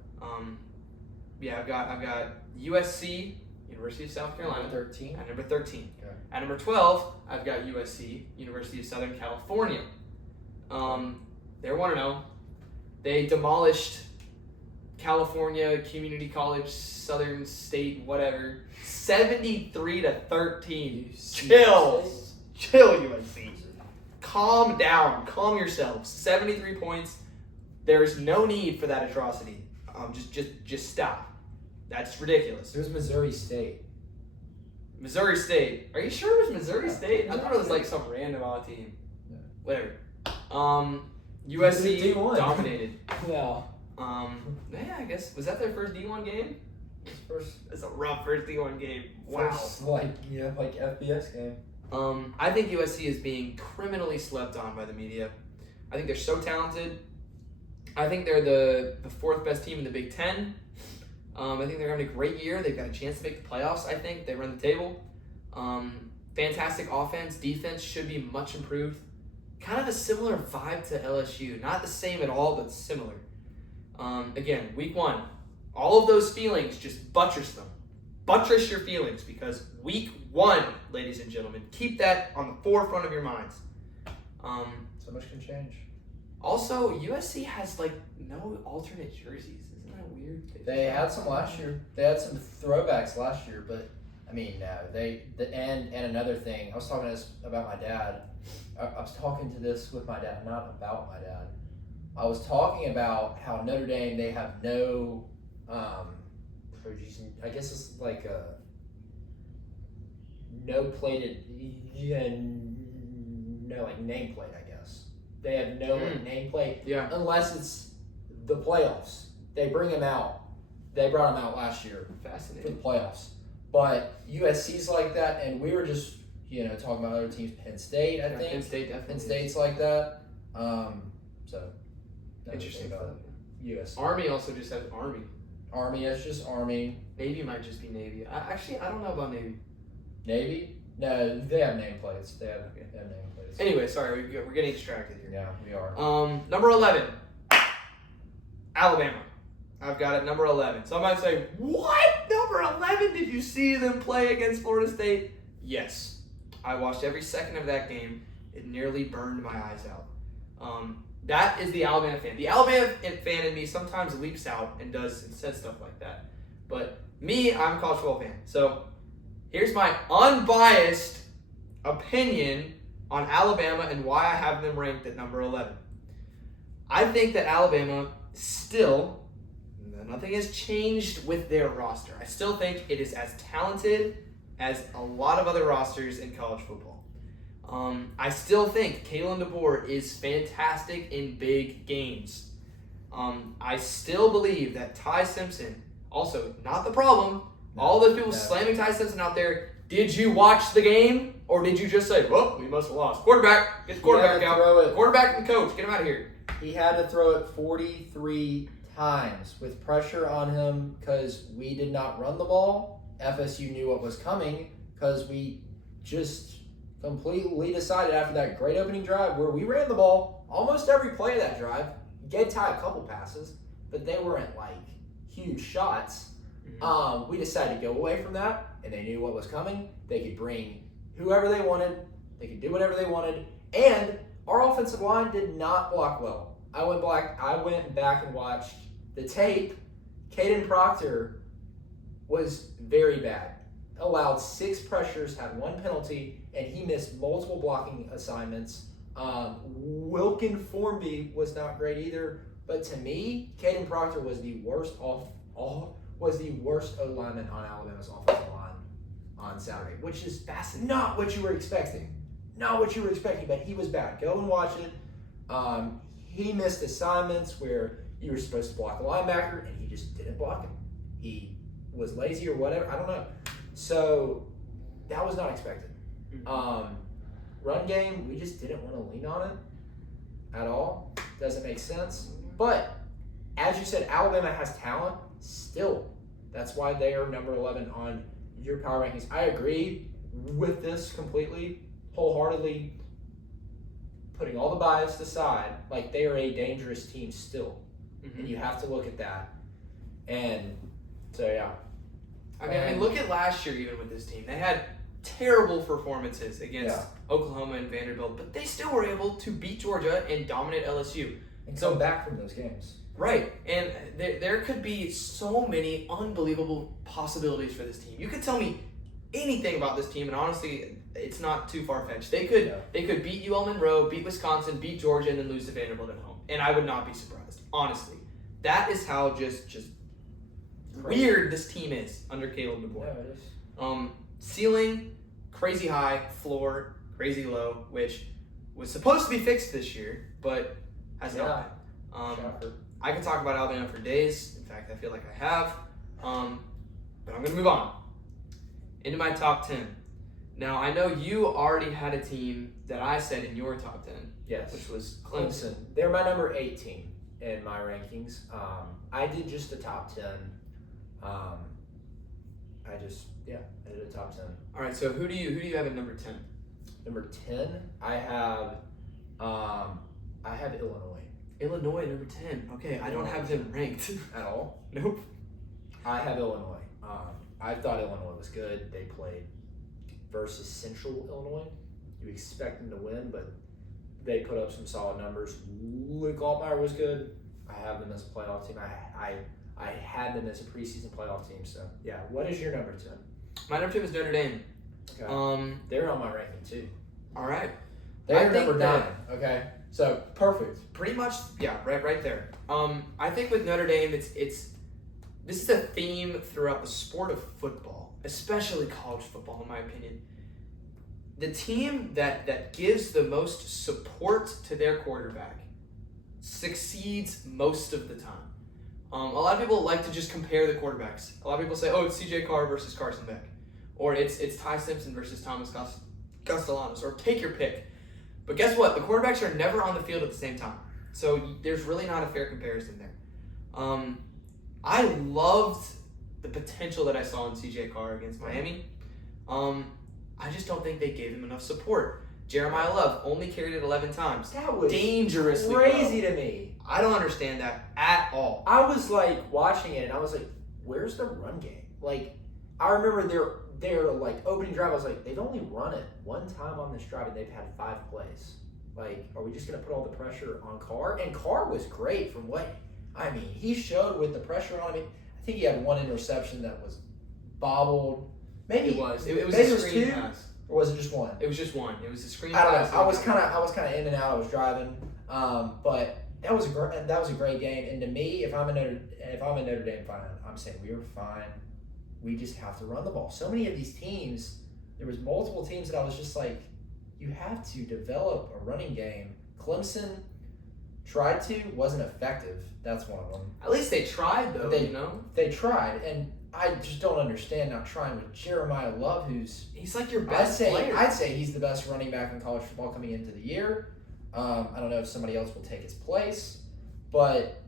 Yeah, I've got USC, University of South Carolina. Number 13. At number 13. Okay. At number 12, I've got USC, University of Southern California. They're 1-0. They demolished California Community College, Southern State, whatever, 73-13. Chill, USC. Calm down. Calm yourselves. 73 points. There is no need for that atrocity. Just stop. That's ridiculous. It was Missouri State. Missouri State. Are you sure it was Missouri State? I thought it was like some random odd team. Yeah. Whatever. USC D1. dominated. Yeah. Yeah, I guess. Was that their first D1 game? First. That's a rough first D1 game. Wow. First, like FBS game. I think USC is being criminally slept on by the media. I think they're so talented. I think they're the fourth best team in the Big Ten. I think they're having a great year. They've got a chance to make the playoffs, I think. They run the table. Fantastic offense. Defense should be much improved. Kind of a similar vibe to LSU. Not the same at all, but similar. Again, week 1. All of those feelings, just buttress them. Buttress your feelings because week 1, ladies and gentlemen, keep that on the forefront of your minds. So much can change. Also, USC has like no alternate jerseys. Isn't that weird? They had some last year. They had some throwbacks last year, but I mean, no. And another thing, I was talking to this about my dad. I was talking to this with my dad, not about my dad. I was talking about how Notre Dame, they have no, I guess it's like no plated, no like nameplate, I guess. They have no like nameplate unless it's the playoffs. They bring them out. They brought them out last year for Fascinating. the playoffs. But USC's like that, and we were just, talking about other teams. Penn State, I think. Penn State definitely. Penn State's like that. So Interesting. About USC. Army also just has Army. Army, it's just Army. Navy might just be Navy. I don't know about Navy. Navy? No, they have nameplates. They have nameplates. Anyway, sorry, we're getting distracted here. Yeah, we are. Number 11, Alabama. I've got it number 11. So I might say, what? Number 11? Did you see them play against Florida State? Yes. I watched every second of that game. It nearly burned my eyes out. That is the Alabama fan. The Alabama fan in me sometimes leaps out and says stuff like that. But me, I'm a college football fan. So here's my unbiased opinion on Alabama and why I have them ranked at number 11. I think that Alabama still, nothing has changed with their roster. I still think it is as talented as a lot of other rosters in college football. I still think Kalen DeBoer is fantastic in big games. I still believe that Ty Simpson, also not the problem. All those people slamming Ty Simpson out there. Did you watch the game, or did you just say, "Well, we must have lost"? Quarterback, get the quarterback out. Quarterback and coach, get him out of here. He had to throw it 43 times with pressure on him because we did not run the ball. FSU knew what was coming because we just completely decided after that great opening drive where we ran the ball almost every play of that drive. Gave Ty a couple passes, but they weren't like huge shots. We decided to go away from that, and they knew what was coming. They could bring whoever they wanted. They could do whatever they wanted, and our offensive line did not block well. I went back and watched the tape. Caden Proctor was very bad. Allowed 6 pressures, had 1 penalty, and he missed multiple blocking assignments. Wilkin Formby was not great either. But to me, Caden Proctor was the worst O-lineman on Alabama's offensive line on Saturday, which is not what you were expecting. Not what you were expecting, but he was bad. Go and watch it. He missed assignments where you were supposed to block a linebacker, and he just didn't block him. He was lazy or whatever. I don't know. So that was not expected. Run game, we just didn't want to lean on it at all. Doesn't make sense. But as you said, Alabama has talent still. That's why they are number 11 on your power rankings. I agree with this completely, wholeheartedly, putting all the bias aside. Like, they are a dangerous team still. And you have to look at that. And so, yeah. I mean, look at last year even with this team. They had terrible performances against Oklahoma and Vanderbilt, but they still were able to beat Georgia and dominate LSU. And come back from those games. Right. And there could be so many unbelievable possibilities for this team. You could tell me anything about this team, and honestly, it's not too far-fetched. They could beat UL Monroe, beat Wisconsin, beat Georgia, and then lose to Vanderbilt at home. And I would not be surprised, honestly. That is how just weird this team is under Caleb DeBoer. Yeah, it is. Ceiling, crazy high. Floor, crazy low, which was supposed to be fixed this year, but has not been. I could talk about Alabama for days. In fact, I feel like I have. But I'm going to move on into my top 10. Now, I know you already had a team that I said in your top 10. Yes. Which was Clemson. They're my number 18 in my rankings. I did just the top 10. I did a top 10. All right, so who do you have at number 10? Number 10, I have Illinois. Illinois at number 10. Okay, I don't have them ranked At all? Nope. I have Illinois. I thought Illinois was good. They played versus Central Illinois. You expect them to win, but they put up some solid numbers. Luke Altmaier was good. I have them as a playoff team. I had them as a preseason playoff team. So, yeah. What is your number 10? My number 10 is Notre Dame. Okay. They're on my ranking, too. All right. They're number 9. Okay. So, perfect. Pretty much, yeah, right there. I think with Notre Dame, this is a theme throughout the sport of football, especially college football, in my opinion. The team that gives the most support to their quarterback succeeds most of the time. A lot of people like to just compare the quarterbacks. A lot of people say, oh, it's CJ Carr versus Carson Beck. Or it's Ty Simpson versus Thomas Castellanos. Or take your pick. But guess what? The quarterbacks are never on the field at the same time. So there's really not a fair comparison there. I loved the potential that I saw in CJ Carr against Miami. I just don't think they gave him enough support. Jeremiah Love only carried it 11 times. That was dangerously crazy low. To me. I don't understand that at all. I was like watching it and I was like, where's the run game? Like, I remember their like opening drive, I was like, they've only run it one time on this drive and they've had 5 plays. Like, are we just going to put all the pressure on Carr? And Carr was great from what, he showed with the pressure on him. I think he had one interception that was bobbled. Maybe It was. It was maybe a it was screen two? pass. Or was it just one? It was just one. It was a screen I don't pass. know. I was kind of in and out. I was driving, but that was a great game. And to me, if I'm a Notre Dame fan, I'm saying we are fine. We just have to run the ball. So many of these teams, there was multiple teams that I was just like, you have to develop a running game. Clemson tried to, wasn't effective. That's one of them. At least they tried, though. They- you know, They tried, and I just don't understand not trying with Jeremiah Love, who's he's like your best player. I'd say he's the best running back in college football coming into the year. I don't know if somebody else will take his place, but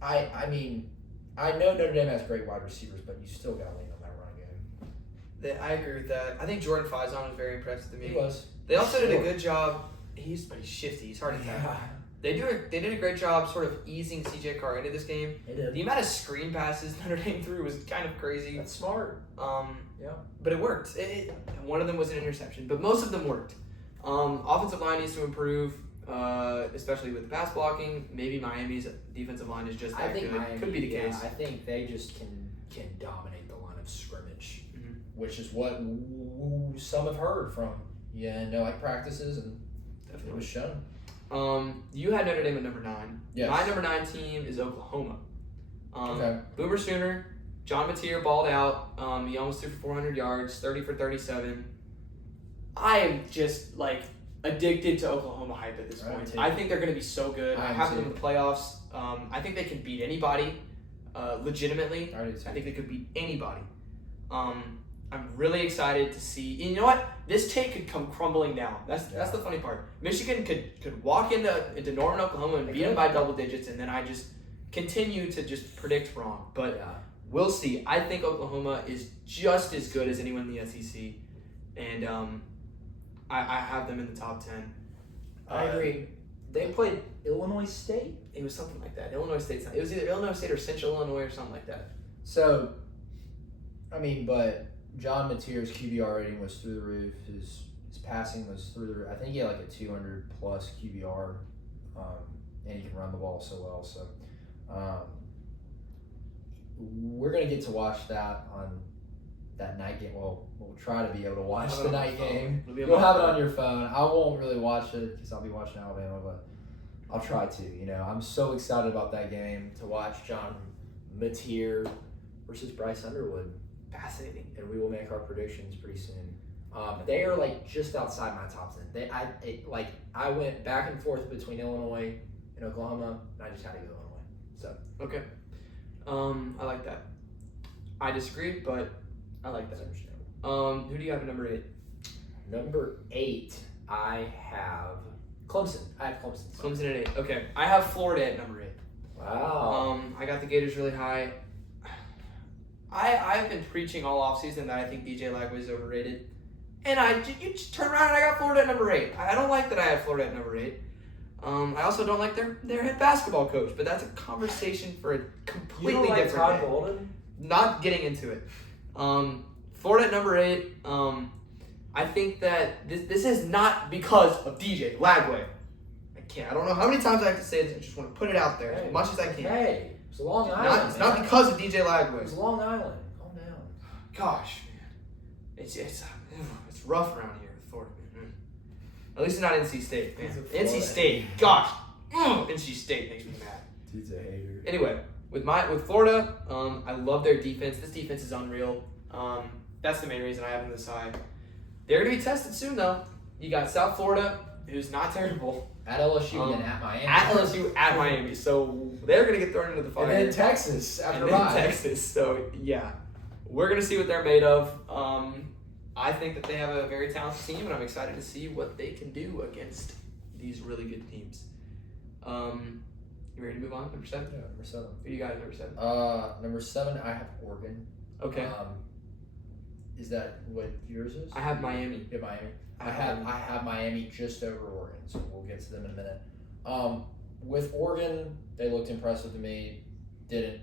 I mean, I know Notre Dame has great wide receivers, but you still got to lean on that running game. I agree with that. I think Jordan Faison was very impressive to me. He was. They also did a Sure. good job. He's shifty. He's hard to tackle. They did a great job sort of easing CJ Carr into this game. They did. The amount of screen passes Notre Dame threw was kind of crazy. That's smart. Yeah. But it worked. One of them was an interception, but most of them worked. Offensive line needs to improve, especially with pass blocking. Maybe Miami's defensive line is just that good. Miami, Could be the case. I think they just can dominate the line of scrimmage, Mhm. which is what some have heard from like practices, and it was shown. You had Notre Dame at number 9. Yes. My number 9 team is Oklahoma. Okay. Boomer Sooner, John Mateer balled out. He almost threw for 400 yards, 30 for 37. I am just addicted to Oklahoma hype at this I am point. too. I think they're going to be so good. I I am have too. them in the playoffs. I think they can beat anybody, legitimately. I do too. I think they could beat anybody. I'm really excited to see. You know what? This take could come crumbling down. That's the funny part. Michigan could walk into Norman, Oklahoma, and They beat them could. by double digits, and then I just continue to just predict wrong. But Yeah. we'll see. I think Oklahoma is just as good as anyone in the SEC, and I have them in the top 10. I agree. They played Illinois State. It was something like that. Illinois State. It was either Illinois State or Central Illinois or something like that. So, I mean, but John Mateer's QBR rating was through the roof. His passing was through the roof. I think he had like a 200 plus QBR, and he can run the ball so well. So, we're gonna get to watch that on that night game. Well, we'll try to be able to watch Have it the on my night phone. game. It'll be on You'll my have it phone. on your phone. I won't really watch it because I'll be watching Alabama, but I'll try to. I'm so excited about that game to watch John Mateer versus Bryce Underwood, Fascinating. and we will make our predictions pretty soon. They are just outside my top 10. I went back and forth between Illinois and Oklahoma, and I just had to go Illinois. So Okay. I like that. I disagree, but I like that's that. understandable. Who do you have at number 8? Number 8, I have Clemson. I have Clemson. Clemson at 8. Okay. I have Florida at number 8. Wow. I got the Gators really high. I've been preaching all offseason that I think DJ Lagway is overrated. And you just turn around and I got Florida at number 8. I don't like that I have Florida at number 8. I also don't like their head basketball coach, but that's a conversation for a completely different day. Bolden? Not getting into it. Florida at number 8. I think that this is not because of DJ Lagway. I don't know how many times I have to say this. I just want to put it out there as much as I can. Hey, it's Long It's Island. not, it's not because of DJ Lagway. It's Long Island. Calm down. Gosh, man, it's rough around here with Florida, man. At least it's not NC State, man. He's a Florida NC State, gosh, NC State makes me mad. Dude's a hater. Anyway, with Florida, I love their defense. This defense is unreal. That's the main reason I have them this high. They're gonna be tested soon, though. You got South Florida, who's not terrible. At LSU and at Miami. At LSU, at Miami, so they're gonna get thrown into the fire. And then Texas after and then bye. Texas. So yeah, we're gonna see what they're made of. I think that they have a very talented team, and I'm excited to see what they can do against these really good teams. You ready to move on? Number 7. Yeah, number 7. Who you got at number 7? Number 7, I have Oregon. Okay. Is that what yours is? I have Miami. Yeah, Miami. I have Miami just over Oregon, so we'll get to them in a minute. With Oregon, they looked impressive to me. They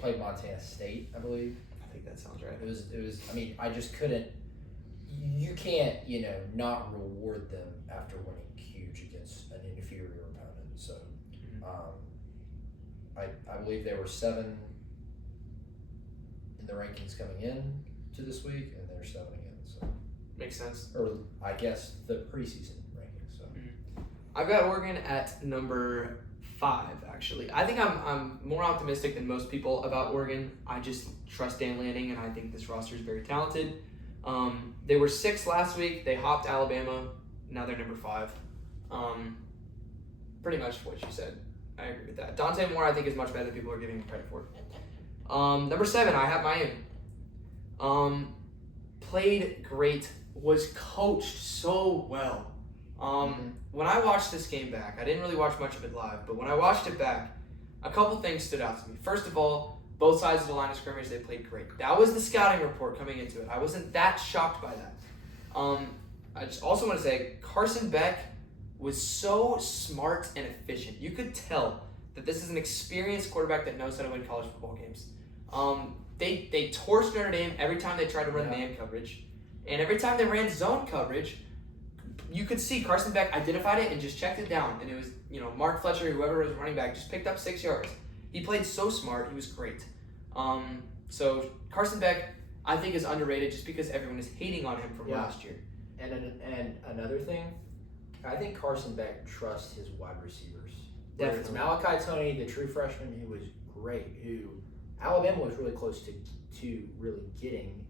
played Montana State, I believe. I think that sounds right. It was. I mean, I just couldn't. You can't, not reward them after winning huge against an inferior opponent. So, I believe they were 7 the rankings coming in to this week, and they're 7 again. So Makes sense. or I guess the preseason rankings. So I've got Oregon at number 5. Actually, I think I'm more optimistic than most people about Oregon. I just trust Dan Lanning, and I think this roster is very talented. They were 6 last week. They hopped Alabama. Now they're number 5. Pretty much what you said. I agree with that. Dante Moore, I think, is much better than people are giving him credit for. Number 7, I have Miami. Played great. Was coached so well. When I watched this game back, I didn't really watch much of it live, but when I watched it back, a couple things stood out to me. First of all, both sides of the line of scrimmage, they played great. That was the scouting report coming into it. I wasn't that shocked by that. I just also want to say Carson Beck was so smart and efficient. You could tell that this is an experienced quarterback that knows how to win college football games. They torched Notre Dame every time they tried to run man coverage, and every time they ran zone coverage, you could see Carson Beck identified it and just checked it down, and it was Mark Fletcher, whoever was running back, just picked up 6 yards. He played so smart. He was great. So Carson Beck, I think, is underrated just because everyone is hating on him from last year. And another thing, I think Carson Beck trusts his wide receivers. Definitely. It's Malachi Tony, the true freshman, who was great, who Alabama was really close to really getting.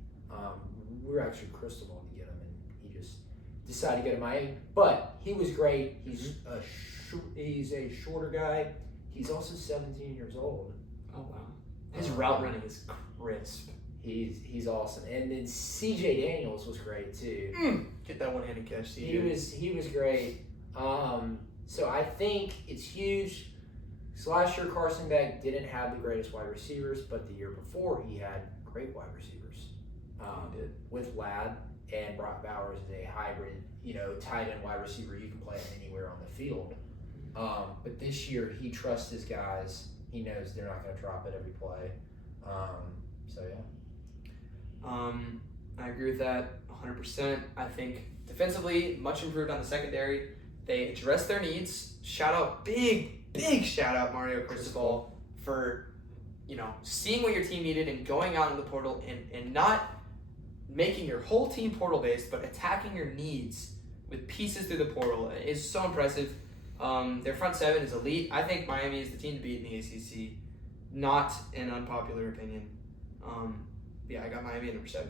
We were actually crystal ball to get him, and he just decided to go to Miami. But he was great. He's a shorter guy. He's also 17 years old. Oh wow! His route running is crisp. He's awesome. And then C.J. Daniels was great too. Get that one-handed catch, CJ. He was great. So I think it's huge. So last year Carson Beck didn't have the greatest wide receivers, but the year before he had great wide receivers. With Ladd and Brock Bowers is a hybrid, tight end wide receiver. You can play him anywhere on the field. But this year he trusts his guys. He knows they're not going to drop it every play. So yeah. I agree with that 100%. I think defensively, much improved on the secondary. They addressed their needs. Big shout out Mario Cristobal for seeing what your team needed and going out in the portal and not making your whole team portal based, but attacking your needs with pieces through the portal is so impressive. Their front 7 is elite. I think Miami is the team to beat in the ACC. Not an unpopular opinion. I got Miami at number 7.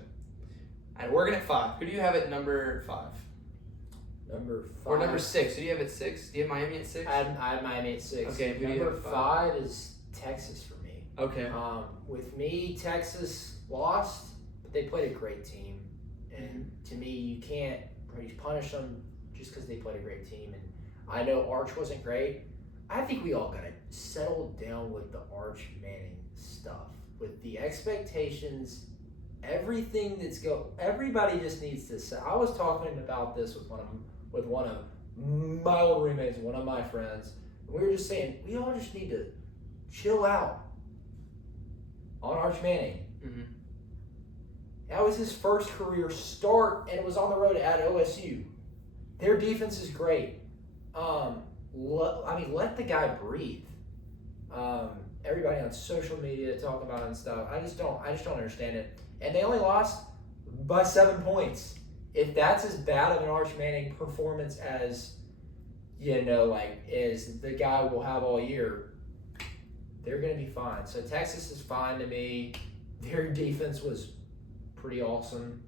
I had Oregon at 5. Who do you have at number 5? Number 5. Or number 6. Who do you have at 6? Do you have Miami at 6? I have Miami at 6. Okay, who do you number have at 5 is Texas for me. Okay. With me, Texas lost, but they played a great team. And to me, you can't punish them just because they played a great team. And I know Arch wasn't great. I think we all got to settle down with the Arch Manning stuff. With the expectations, everything everybody just needs to say. I was talking about this with one of my old roommates, one of my friends. And we were just saying, we all just need to chill out on Arch Manning. Mm-hmm. That was his first career start, and it was on the road at OSU. Their defense is great. Let the guy breathe. Everybody on social media talking about it and stuff. I just don't understand it. And they only lost by 7 points. If that's as bad of an Arch Manning performance as as the guy will have all year, they're gonna be fine. So Texas is fine to me. Their defense was pretty awesome.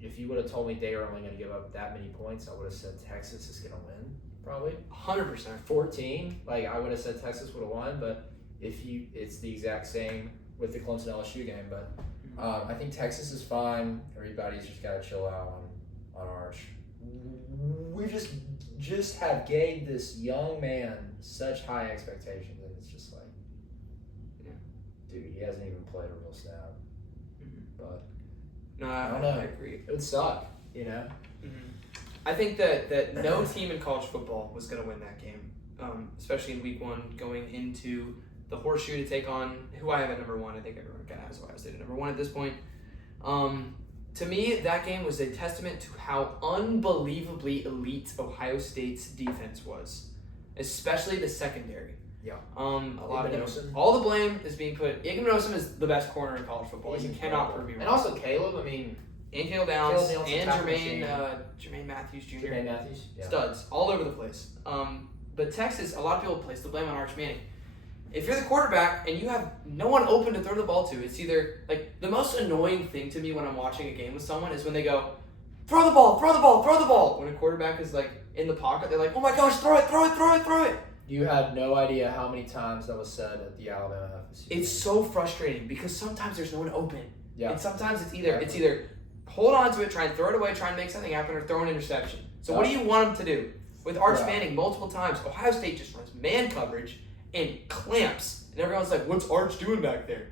If you would have told me they were only going to give up that many points, I would have said Texas is going to win, probably. 100%. 14, I would have said Texas would have won, but it's the exact same with the Clemson LSU game. But I think Texas is fine. Everybody's just got to chill out on Arch. We just have gave this young man such high expectations, and it's just dude, he hasn't even played a real snap. But no, I don't know. I agree. It would suck, I think that no team in college football was going to win that game, especially in week 1, going into the horseshoe to take on who I have at number 1. I think everyone kind of has Ohio State at number 1 at this point. To me, that game was a testament to how unbelievably elite Ohio State's defense was, especially the secondary. Yeah. A lot of Igbenogson. all the blame is being put. Igbenogson is the best corner in college football. He's You incredible. cannot prove me wrong. And also Caleb, I mean, And Caleb Downs Caleb Downs, and attack Jermaine Matthews Jr. Jermaine Matthews. Yeah. Studs all over the place. But Texas, a lot of people place the blame on Arch Manning. If you're the quarterback and you have no one open to throw the ball to, it's either like the most annoying thing to me when I'm watching a game with someone is when they go, throw the ball, throw the ball, throw the ball. When a quarterback is like in the pocket, they're like, oh my gosh, throw it, throw it, throw it, throw it. You had no idea how many times that was said at the Alabama half of the season. It's so frustrating because sometimes there's no one open. Yeah. And sometimes it's either hold on to it, try and throw it away, try and make something happen, or throw an interception. So what do you want them to do? With Arch Manning, multiple times, Ohio State just runs man coverage and clamps. And everyone's like, what's Arch doing back there?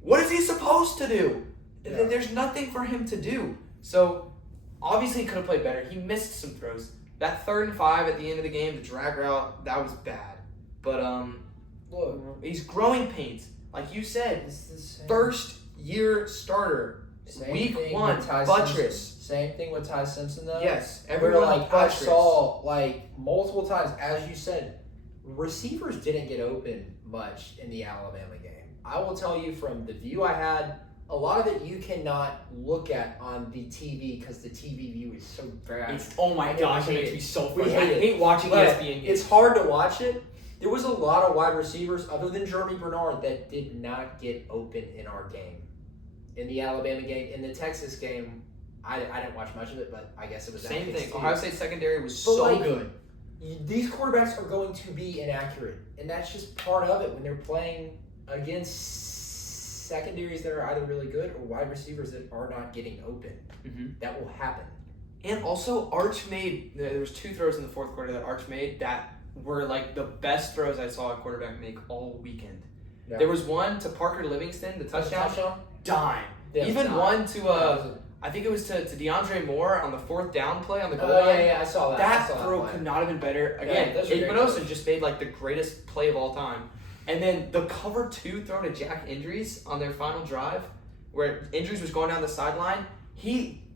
What is he supposed to do? Yeah. There's nothing for him to do. So, obviously he could have played better. He missed some throws. That 3rd and 5 at the end of the game, the drag route, that was bad. But, Look, he's growing pains. Like you said, it's the same. first year starter. Same Week thing 1, with Ty buttress. Simpson. Same thing with Ty Simpson, though. Yes, Where, everyone like, I buttress. saw, like, multiple times, as you said, receivers didn't get open much in the Alabama game. I will tell you from the view I had, a lot of it you cannot look at on the TV because the TV view is so bad. Oh my I gosh, it hate makes it. me so We frustrated. I hate it. hate watching But ESPN games. it's hard to watch it. There was a lot of wide receivers other than Jeremy Bernard that did not get open in our game. In the Alabama game, in the Texas game, I didn't watch much of it, but I guess it was that Same case thing. too. Ohio State secondary was But, so like, good. These quarterbacks are going to be inaccurate, and that's just part of it when they're playing against secondaries that are either really good or wide receivers that are not getting open. That will happen. And also, Arch made, there was 2 throws in the 4th quarter that Arch made that were like the best throws I saw a quarterback make all weekend. Yeah. There was one to Parker Livingston, the touchdown. Dime. Yeah, Even dime. one to, I think it was to DeAndre Moore on the 4th down play on the goal Oh, line. yeah, I saw that. That I saw throw play. could not have been better. Again, that's ridiculous. Igbenogson just made like the greatest play of all time. And then the cover 2 throw to Jack Indries on their final drive, where Indries was going down the sideline.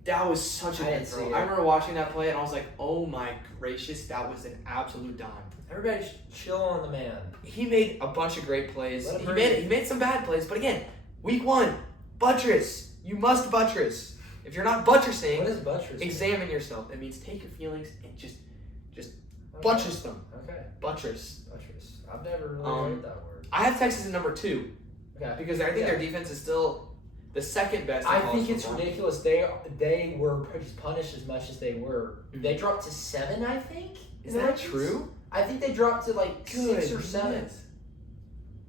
That was such a I good didn't see throw. it. I remember watching that play and I was like, oh my gracious, that was an absolute dime. Everybody's chill on the man. He made a bunch of great plays. Let him He breathe. made some bad plays, but again, week 1, buttress. You must buttress. If you're not buttressing, What is buttress? examine yourself. It means take your feelings and just Okay. buttress them. Okay. Buttress. Buttress. I've never really heard that word. I have Texas at number 2 Okay. because I think their defense is still the second best. In I college think it's football. ridiculous. They were punished as much as they were. Mhm. They dropped to 7, I think. Is in the that rankings. true? I think they dropped to like 6 or 7. Goodness.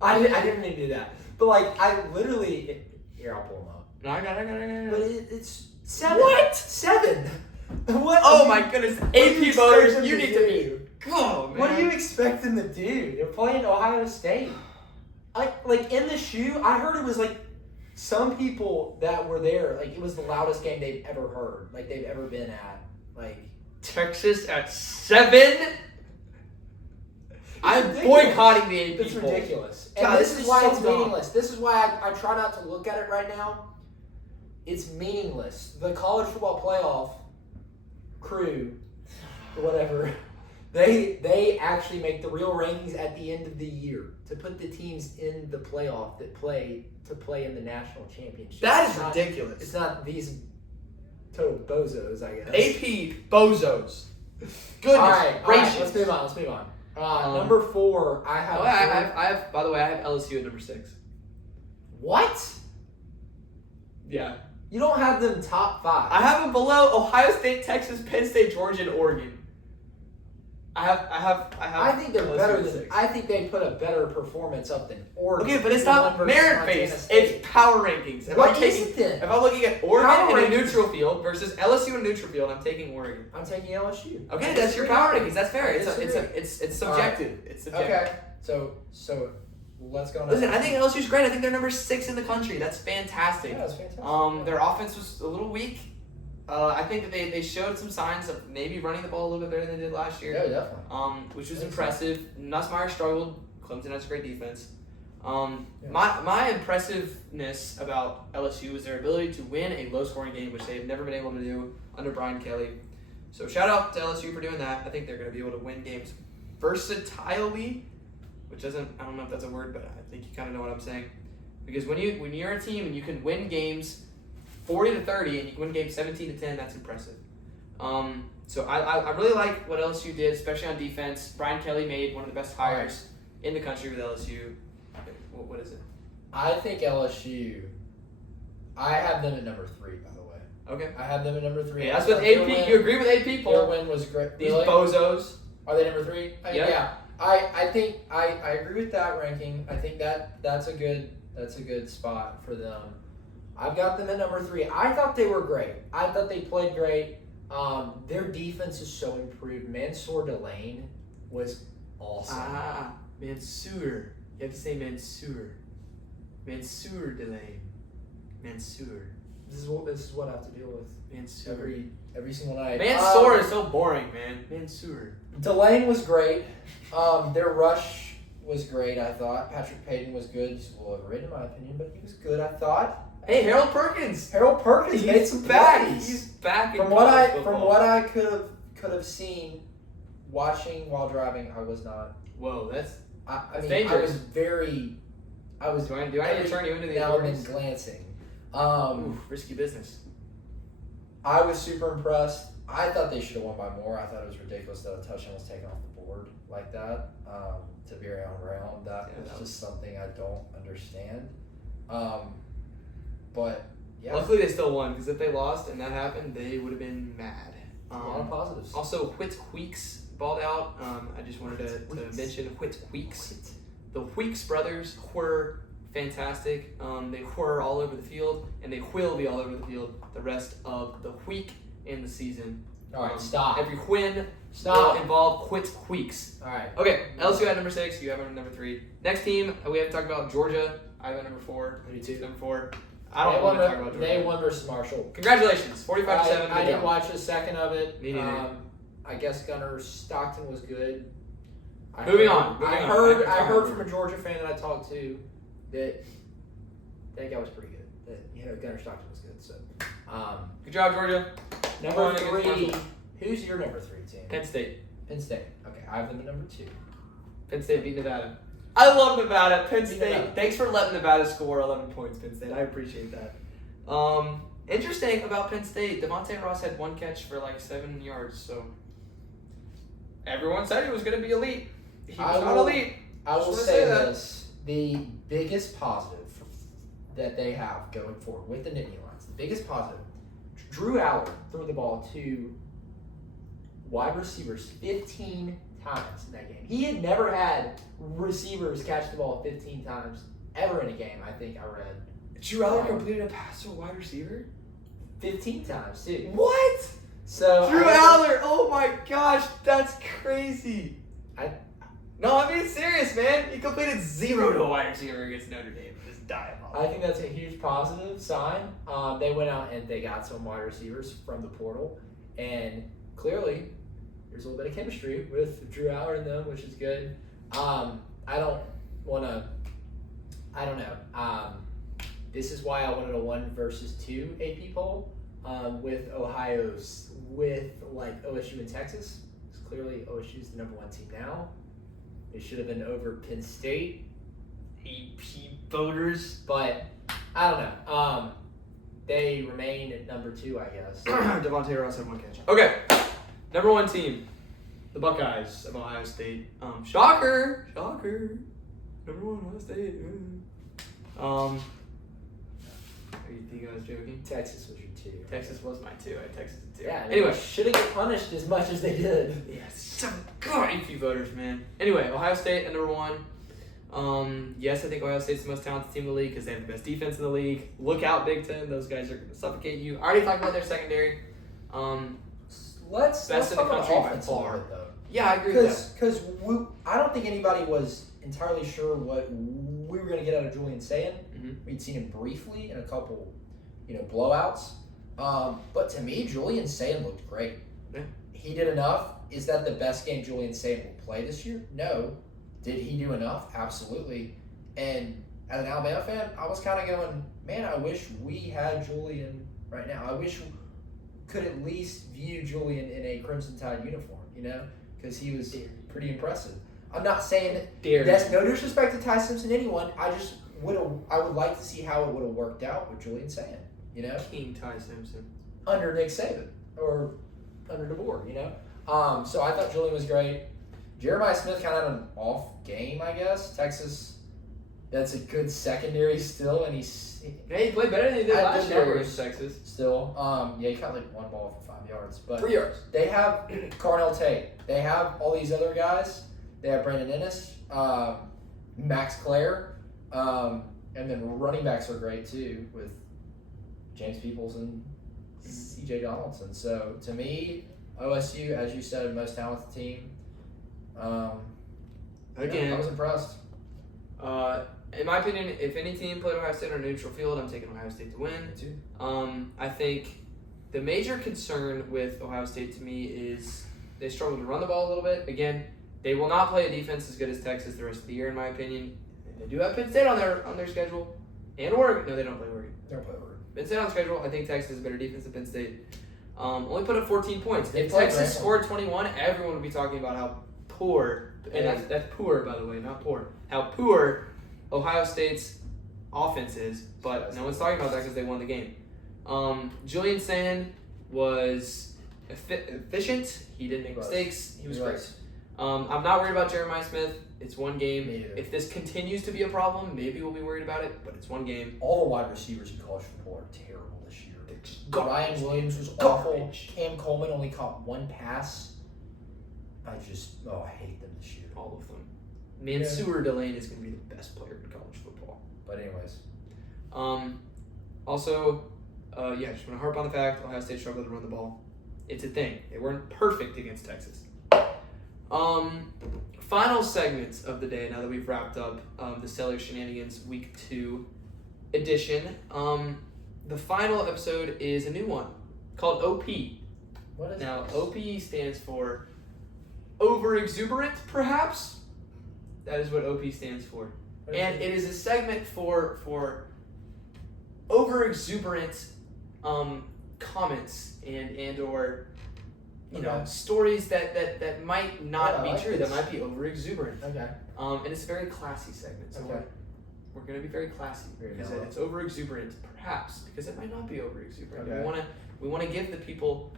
I didn't mean to do that, but like I literally here I'll pull them up. No, I got But it. it's 7. What? 7. What? Oh do my you- goodness. what do you AP expect voters, them you to need to do? be. Oh, man. What do you expect them to do? They're playing Ohio State. Like in the shoe, I heard it was like some people that were there, like it was the loudest game they've ever heard, like they've ever been at. Like Texas at 7? I'm ridiculous. boycotting the AP it's poll. ridiculous. And God, this this is is why so it's dumb. meaningless. This is why I try not to look at it right now. It's meaningless. The college football playoff crew, or whatever, they actually make the real rankings at the end of the year to put the teams in the playoff that play in the national championship. That It's is not- ridiculous. It's not these total bozos, I guess. AP bozos. Goodness All right, gracious. let's move on. Let's move on. Um, Number 4, I have. Oh, I have. By the way, I have LSU at number 6. What? Yeah. You don't have them top 5. I have them below Ohio State, Texas, Penn State, Georgia, and Oregon. I think they're LSU better at than. 6. I think they put a better performance up than Oregon. Okay, but it's Even not versus merit Montana based. State. It's power rankings. If What I'm is taking, it then? if I'm looking at Oregon Power in a rankings. neutral field versus LSU in a neutral field, I'm taking Oregon. I'm taking LSU. Okay, I that's your disagree. power rankings. That's fair. I It's disagree. it's subjective. It's subjective. Okay, so let's go. Listen, I think LSU's great. I think they're number 6 in the country. That's fantastic. Yeah, that's fantastic. Their offense was a little weak. I think that they showed some signs of maybe running the ball a little bit better than they did last year. Yeah, definitely. Which was Yes. impressive. Nussmeier struggled. Clemson has a great defense. Yeah. My impressiveness about LSU is their ability to win a low-scoring game, which they've never been able to do under Brian Kelly. So shout out to LSU for doing that. I think they're going to be able to win games versatilely, which doesn't, I don't know if that's a word, but I think you kind of know what I'm saying. Because when you're a team and you can win games 40-30 and you can win games 17-10, that's impressive. So I really like what LSU did, especially on defense. Brian Kelly made one of the best hires in the country with LSU. What is it? I think LSU. I have them at number 3, by the way. Okay. I have them at number 3. Yeah, that's with 8 people. You agree with 8 Their people. win was great. These Really? bozos. Are they number 3? Yeah. Yeah. I think I agree with that ranking. I think that's a good spot for them. I've got them at number 3. I thought they were great. I thought they played great. Their defense is so improved. Mansour Delane was awesome. Mansour. You have to say Mansour. Mansour Delane. Mansour. This is what I have to deal with Mansour. every single night. Mansour is so boring, man. Mansour. Delane was great. Their rush was great, I thought. Patrick Payton was good. He's a little overrated in my opinion, but he was good, I thought. Hey, Harold Perkins. Harold Perkins made some back. plays. He's back. From what I could have seen watching while driving, I was not. Whoa, that's dangerous. I was Do I need to turn you into the now and authorities? glancing. Ooh, risky business. I was super impressed. I thought they should have won by more. I thought it was ridiculous that a touchdown was taken off the board like that to Burial Brown. That was just something I don't understand. But yeah, Luckily, they still won, because if they lost and that happened, they would have been mad. a lot of positives. Also, Whit Weeks balled out. I just wanted to mention Whit Weeks. The Weeks brothers were fantastic. They were all over the field, and they will be all over the field the rest of the week in the season. All right, stop. Every win Stop. will involve Whit Weeks. All right. Okay, LSU at number 6. You have it at number 3. Next team, we haven't talked about Georgia. I have it at number 4. Me too. Number 4. I don't want to talk about Georgia. They won versus Marshall. Congratulations, 45-7. I didn't watch a second of it. Me neither. I guess Gunnar Stockton was good. Moving on. I heard from a Georgia fan that I talked to that guy was pretty good. That Gunnar Stockton was good. So, Good job, Georgia. number Going against 3. Marshall. Who's your number 3 team? Penn State. Penn State. Okay, I have them at number 2. Penn State beat Nevada. I love Nevada. Penn Beat State. Nevada. Thanks for letting Nevada score 11 points, Penn State. I appreciate that. Interesting about Penn State. Devontae Ross had 1 catch for like 7 yards. So everyone said he was going to be elite. He was not elite. I will Just say wanna say that. this: the biggest positive that they have going forward with the Nittany Lions, the biggest positive, Drew Allen threw the ball to wide receivers 15 times in that game. He had never had receivers catch the ball 15 times ever in a game. I think I read Drew Allen completed a pass to a wide receiver? 15 times too. What? So Drew Aller, oh my gosh, that's crazy. No, I'm being serious, man. He completed 0 to a wide receiver against Notre Dame. It's diabolical. I think that's a huge positive sign. They went out and they got some wide receivers from the portal, and clearly there's a little bit of chemistry with Drew Aller in them, which is good. I don't know. This is why I wanted a 1 versus 2 AP poll with OSU and Texas. Because clearly OSU is the number 1 team now. It should have been over Penn State. AP voters, but I don't know. They remain at number 2, I guess. Devontae Ross had 1 catch. Okay, number 1 team, the Buckeyes of Ohio State. Shocker. Number 1, Ohio State. You think I was joking? Texas was your 2. Texas was my 2. I had Texas at 2. Yeah. Anyway. Shouldn't get punished as much as they did. Yes. Some AP voters, man. Anyway, Ohio State at number 1. Yes, I think Ohio State's the most talented team in the league because they have the best defense in the league. Look out, Big Ten. Those guys are going to suffocate you. I already talked about their secondary. Let's Best in the talk about country by offense a little far. bit, though. Yeah, I agree with that. Because I don't think anybody was entirely sure what we were going to get out of Julian Sayin. Mhm. We'd seen him briefly in a couple, blowouts. But to me, Julian Sayin looked great. Yeah. He did enough. Is that the best game Julian Sayin will play this year? No. Did he do enough? Absolutely. And as an Alabama fan, I was kind of going, man, I wish we had Julian right now. I wish we could at least view Julian in a Crimson Tide uniform, because he was pretty impressive. I'm not saying that. Dare That's you. no disrespect to Ty Simpson, anyone. I would like to see how it would have worked out with Julian Sand. You know, King Ty Simpson. under Nick Saban or under DeBoer. You know, so I thought Julian was great. Jeremiah Smith kind of had an off game, I guess. Texas, that's a good secondary still, and Yeah, he played better than he did Had last good year numbers. against Texas. still. Yeah, he caught like one ball for 5 yards, but 3 yards. they have Carnell Tate. They have all these other guys. They have Brandon Ennis, Max Clare, and then running backs are great too with James Peoples and C.J. Donaldson. So to me, OSU, as you said, most talented team. Again, I was impressed. in my opinion, if any team played Ohio State on a neutral field, I'm taking Ohio State to win. Me too. I think the major concern with Ohio State to me is they struggle to run the ball a little bit. Again, they will not play a defense as good as Texas the rest of the year, in my opinion. They do have Penn State on their schedule, and Oregon. No, they don't play Oregon. They're play over. Penn State on schedule. I think Texas is a better defense than Penn State. Only put up 14 points. They If played Texas Grambling. scored 21, everyone would be talking about how poor, and that's poor, by the way, not poor, how poor Ohio State's offense is, but no one's talking about that because they won the game. Julian Sand was efficient. He didn't make mistakes. He was great. I'm not worried about Jeremiah Smith. It's one game. Me either. If this continues to be a problem, maybe we'll be worried about it, but it's one game. All the wide receivers in college football are terrible this year. Garbage. Ryan Williams was awful. Garbage. Cam Coleman only caught one pass. I hate them this year. All of them. Mansour Delane is going to be the best player in college football. But anyways, Also, just want to harp on the fact Ohio State struggled to run the ball. It's a thing. They weren't perfect against Texas. Final segments of the day. Now that we've wrapped up the Stellar Shenanigans Week 2 edition, the final episode is a new one called OP. what is Now, this? OP stands for over exuberant, perhaps. That is what OP stands for. What is And it is a segment for over exuberant comments and or Okay. stories that might not Yeah, I be like true, this. that might be over exuberant. Okay. And it's a very classy segment. So Okay. we're gonna be very classy Very because mellow. it's over exuberant, perhaps, because it might not be over exuberant. Okay. We wanna give the people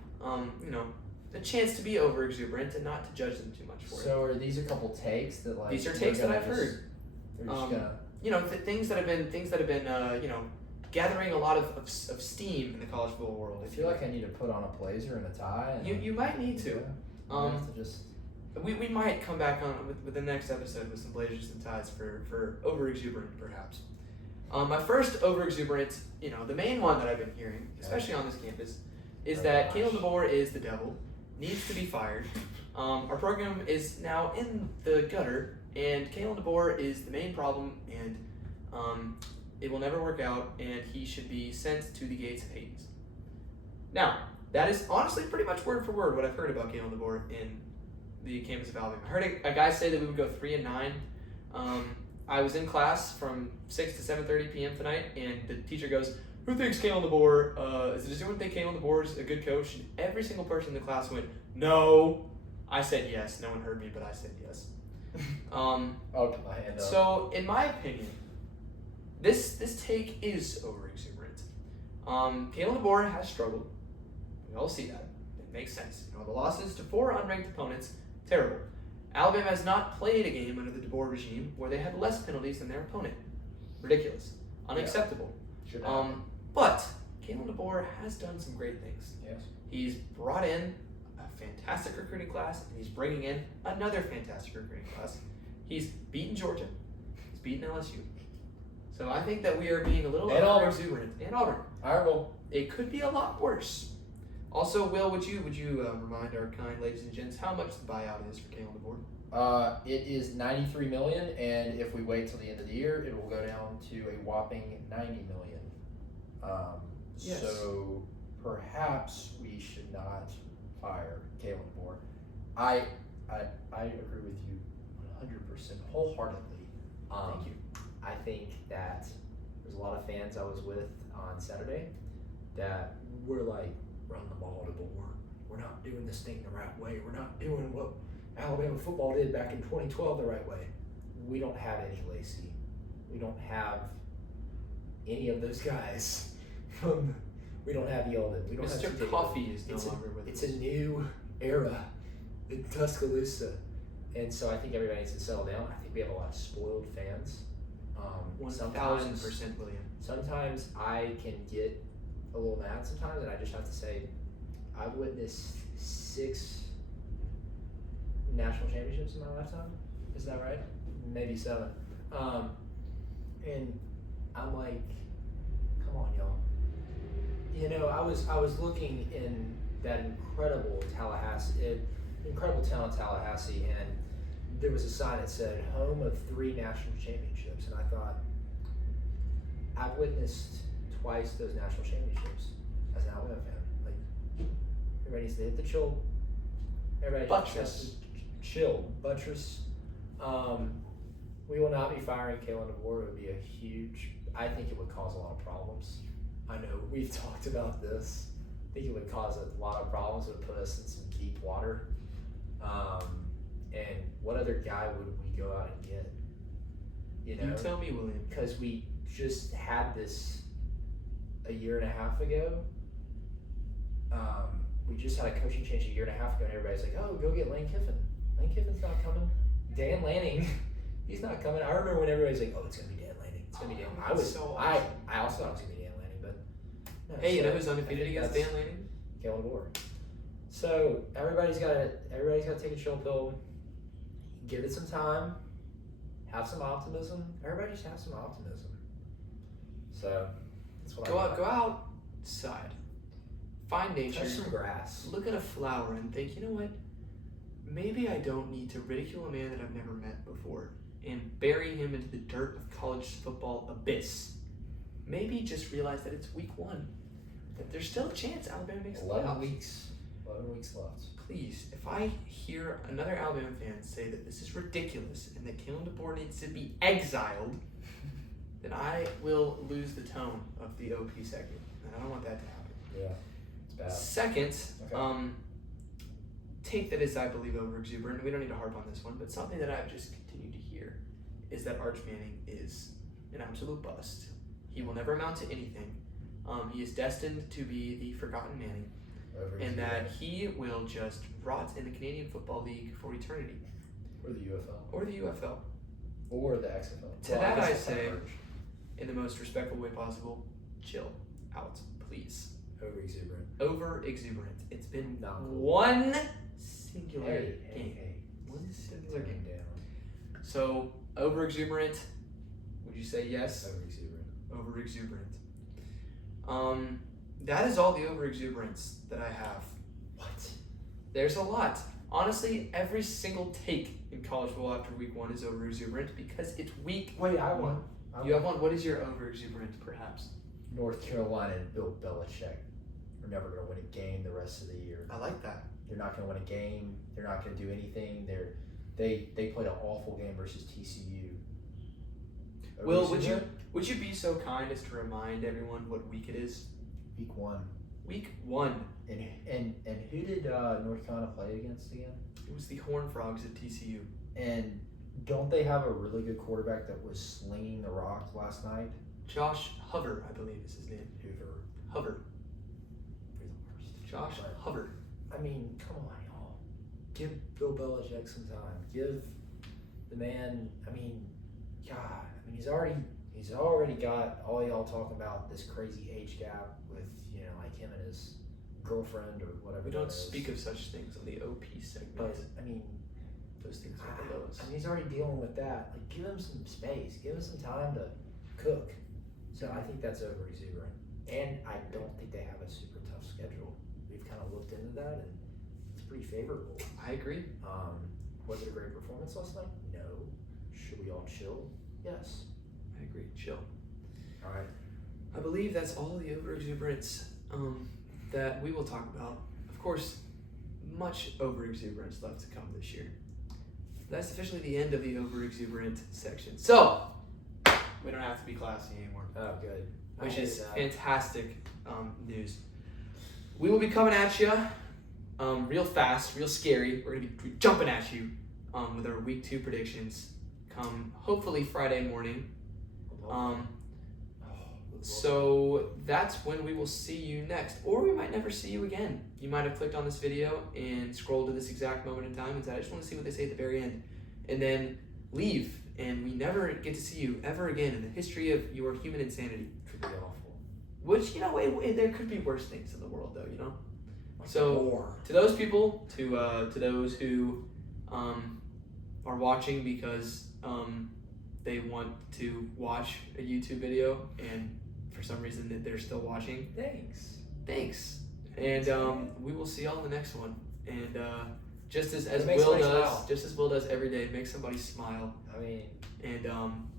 a chance to be over exuberant and not to judge them too much for it. So are these a couple takes that like? These are we're takes that gonna I've just- heard. We're just gonna. Things that have been gathering a lot of steam in the college football world. I feel like I need to put on a blazer and a tie. And you might need to. I have to just. We might come back on with the next episode with some blazers and ties for over exuberant perhaps. My first over exuberant, the main one that I've been hearing, especially on this campus, is that gosh. Kalen DeBoer is the devil, needs to be fired. Our program is now in the gutter, and Kalen DeBoer is the main problem, and it will never work out, and he should be sent to the gates of Hades. Now, that is honestly pretty much word for word what I've heard about Kalen DeBoer in the campus of Alabama. I heard a guy say that we would go 3-9. I was in class from 6 to 7:30 p.m. tonight, and the teacher goes, "Who thinks Kalen DeBoer? Does anyone think Kalen DeBoer is a good coach?" And every single person in the class went, "No." I said yes. No one heard me, but I said yes. I'll put my hand up. So, in my opinion, this take is over exuberant. Kalen DeBoer has struggled. We all see that. It makes sense. The losses to 4 unranked opponents, terrible. Alabama has not played a game under the DeBoer regime where they had less penalties than their opponent. Ridiculous. Unacceptable. Should happen. But Kalen DeBoer has done some great things. Yes. He's brought in a fantastic recruiting class, and he's bringing in another fantastic recruiting class. He's beaten Georgia. He's beaten LSU. So I think that we are being a little And Auburn. exuberant. And Auburn. Honorable. It could be a lot worse. Also, Will, would you remind our kind ladies and gents how much the buyout is for Kalen DeBoer? It is $93 million, and if we wait till the end of the year, it will go down to a whopping $90 million. Yes. So perhaps we should not fire Kalen DeBoer. I agree with you 100% wholeheartedly. Thank you. I think that there's a lot of fans I was with on Saturday that were like, run the ball to DeBoer. We're not doing this thing the right way. We're not doing what Alabama football did back in 2012 the right way. We don't have any Lacey. We don't have any of those guys. We don't have Yeldon. We don't have Mr. TJ Coffee is no It's a- longer with It's us. a new era in Tuscaloosa. And so I think everybody needs to settle down. I think we have a lot of spoiled fans. 1,000% William. Sometimes I can get a little mad sometimes, and I just have to say, I've witnessed 6 national championships in my lifetime. Is that right? Maybe 7. And I'm like, come on, y'all. You know, I was looking in that incredible town, Tallahassee, and there was a sign that said "Home of 3 national championships," and I thought, I've witnessed twice those national championships as an Alabama fan. Like, everybody needs to hit the chill. Everybody Buttress. has to chill. Buttress. We will not be firing Kalen DeBoer. It would be a huge. I think it would cause a lot of problems. I know we've talked about this. I think it would cause a lot of problems. It would put us in some deep water. And what other guy would we go out and get? You know, You tell me, William. because we just had this a year and a half ago. We just had a coaching change a year and a half ago, and everybody's like, "Oh, go get Lane Kiffin." Lane Kiffin's not coming. Dan Lanning, he's not coming. I remember when everybody's like, "Oh, it's gonna be Dan Lanning. It's gonna be Dan." Oh, that's so I awesome. also thought it was gonna be Dan Lanning, but no, Hey, you so know who's undefeated I think against that's Dan Lanning? Kalen DeBoer. So everybody's gotta take a chill pill. Give it some time. Have some optimism. Everybody just have some optimism. So that's what Go I out, go outside. Find nature. Touch some grass. Look at a flower and think, you know what? Maybe I don't need to ridicule a man that I've never met before and bury him into the dirt of college football abyss. Maybe just realize that it's week 1. That there's still a chance Alabama makes the 11 playoffs. weeks. 11 weeks left. Please, if I hear another Alabama fan say that this is ridiculous and that Kalen DeBoer needs to be exiled, then I will lose the tone of the OP segment. And I don't want that to happen. Yeah, it's bad. Second, Okay. take that as I believe over exuberant. We don't need to harp on this one, but something that I've just continued to hear is that Arch Manning is an absolute bust. He will never amount to anything. He is destined to be the forgotten Manning, and that he will just rot in the Canadian Football League for eternity, Or the UFL. or the UFL. Or the XFL. To that guess I it's say- not merged. In the most respectful way possible, chill out, please. Over exuberant. Over exuberant. It's been Not cool. one singular Hey, game. hey. One singular Turn game. him down. So, over exuberant, would you say yes? Over exuberant. Over exuberant. That is all the over exuberance that I have. What? There's a lot. Honestly, every single take in college football after week 1 is over exuberant because it's week. Wait, I won. You have one. What is your over exuberant, perhaps? North Carolina and Bill Belichick are never going to win a game the rest of the year. I like that. They're not going to win a game. They're not going to do anything. They played an awful game versus TCU. Will, would you be so kind as to remind everyone what week it is? Week 1. Week 1. And who did North Carolina play against again? It was the Horned Frogs of TCU. And don't they have a really good quarterback that was slinging the rock last night? Josh Hover, I believe is his name. Hoover. Hover. You're the worst. Josh But, Hover. I mean, come on, y'all. Give Bill Belichick some time. Give the man. I mean, God. I mean, he's already got all y'all talking about this crazy age gap with like him and his girlfriend or whatever. We that don't is. speak of such things on the OP segment. But I mean, Those things are below us. I mean, he's already dealing with that. Like, give him some space. Give him some time to cook. So I think that's over exuberant. And I don't think they have a super tough schedule. We've kind of looked into that, and it's pretty favorable. I agree. Was it a great performance last night? No. Should we all chill? Yes. I agree. Chill. All right. I believe that's all the over exuberance that we will talk about. Of course, much over exuberance left to come this year. That's officially the end of the over exuberant section. So we don't have to be classy anymore, Oh, good. which I is hate that. fantastic news. We will be coming at you real fast, real scary. We're gonna be jumping at you with our week 2 predictions. Come hopefully Friday morning. So that's when we will see you next, or we might never see you again. You might have clicked on this video and scrolled to this exact moment in time and said, I just want to see what they say at the very end, and then leave, and we never get to see you ever again in the history of your human insanity. Could be awful. Which, there could be worse things in the world, though, Like So, war. to those people, to those who are watching because they want to watch a YouTube video, and for some reason that they're still watching, thanks. And we will see y'all in the next one. And just as It makes Will somebody does, smile. just as Will does every day, make somebody smile. I mean, And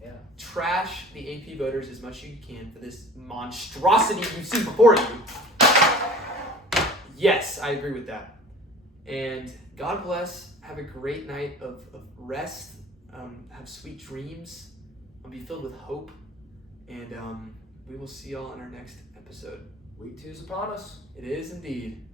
yeah. trash the AP voters as much as you can for this monstrosity you see before you. Yes, I agree with that. And God bless. Have a great night of rest. Have sweet dreams. Be filled with hope. And we will see y'all in our next episode. Week 2's upon us. It is indeed.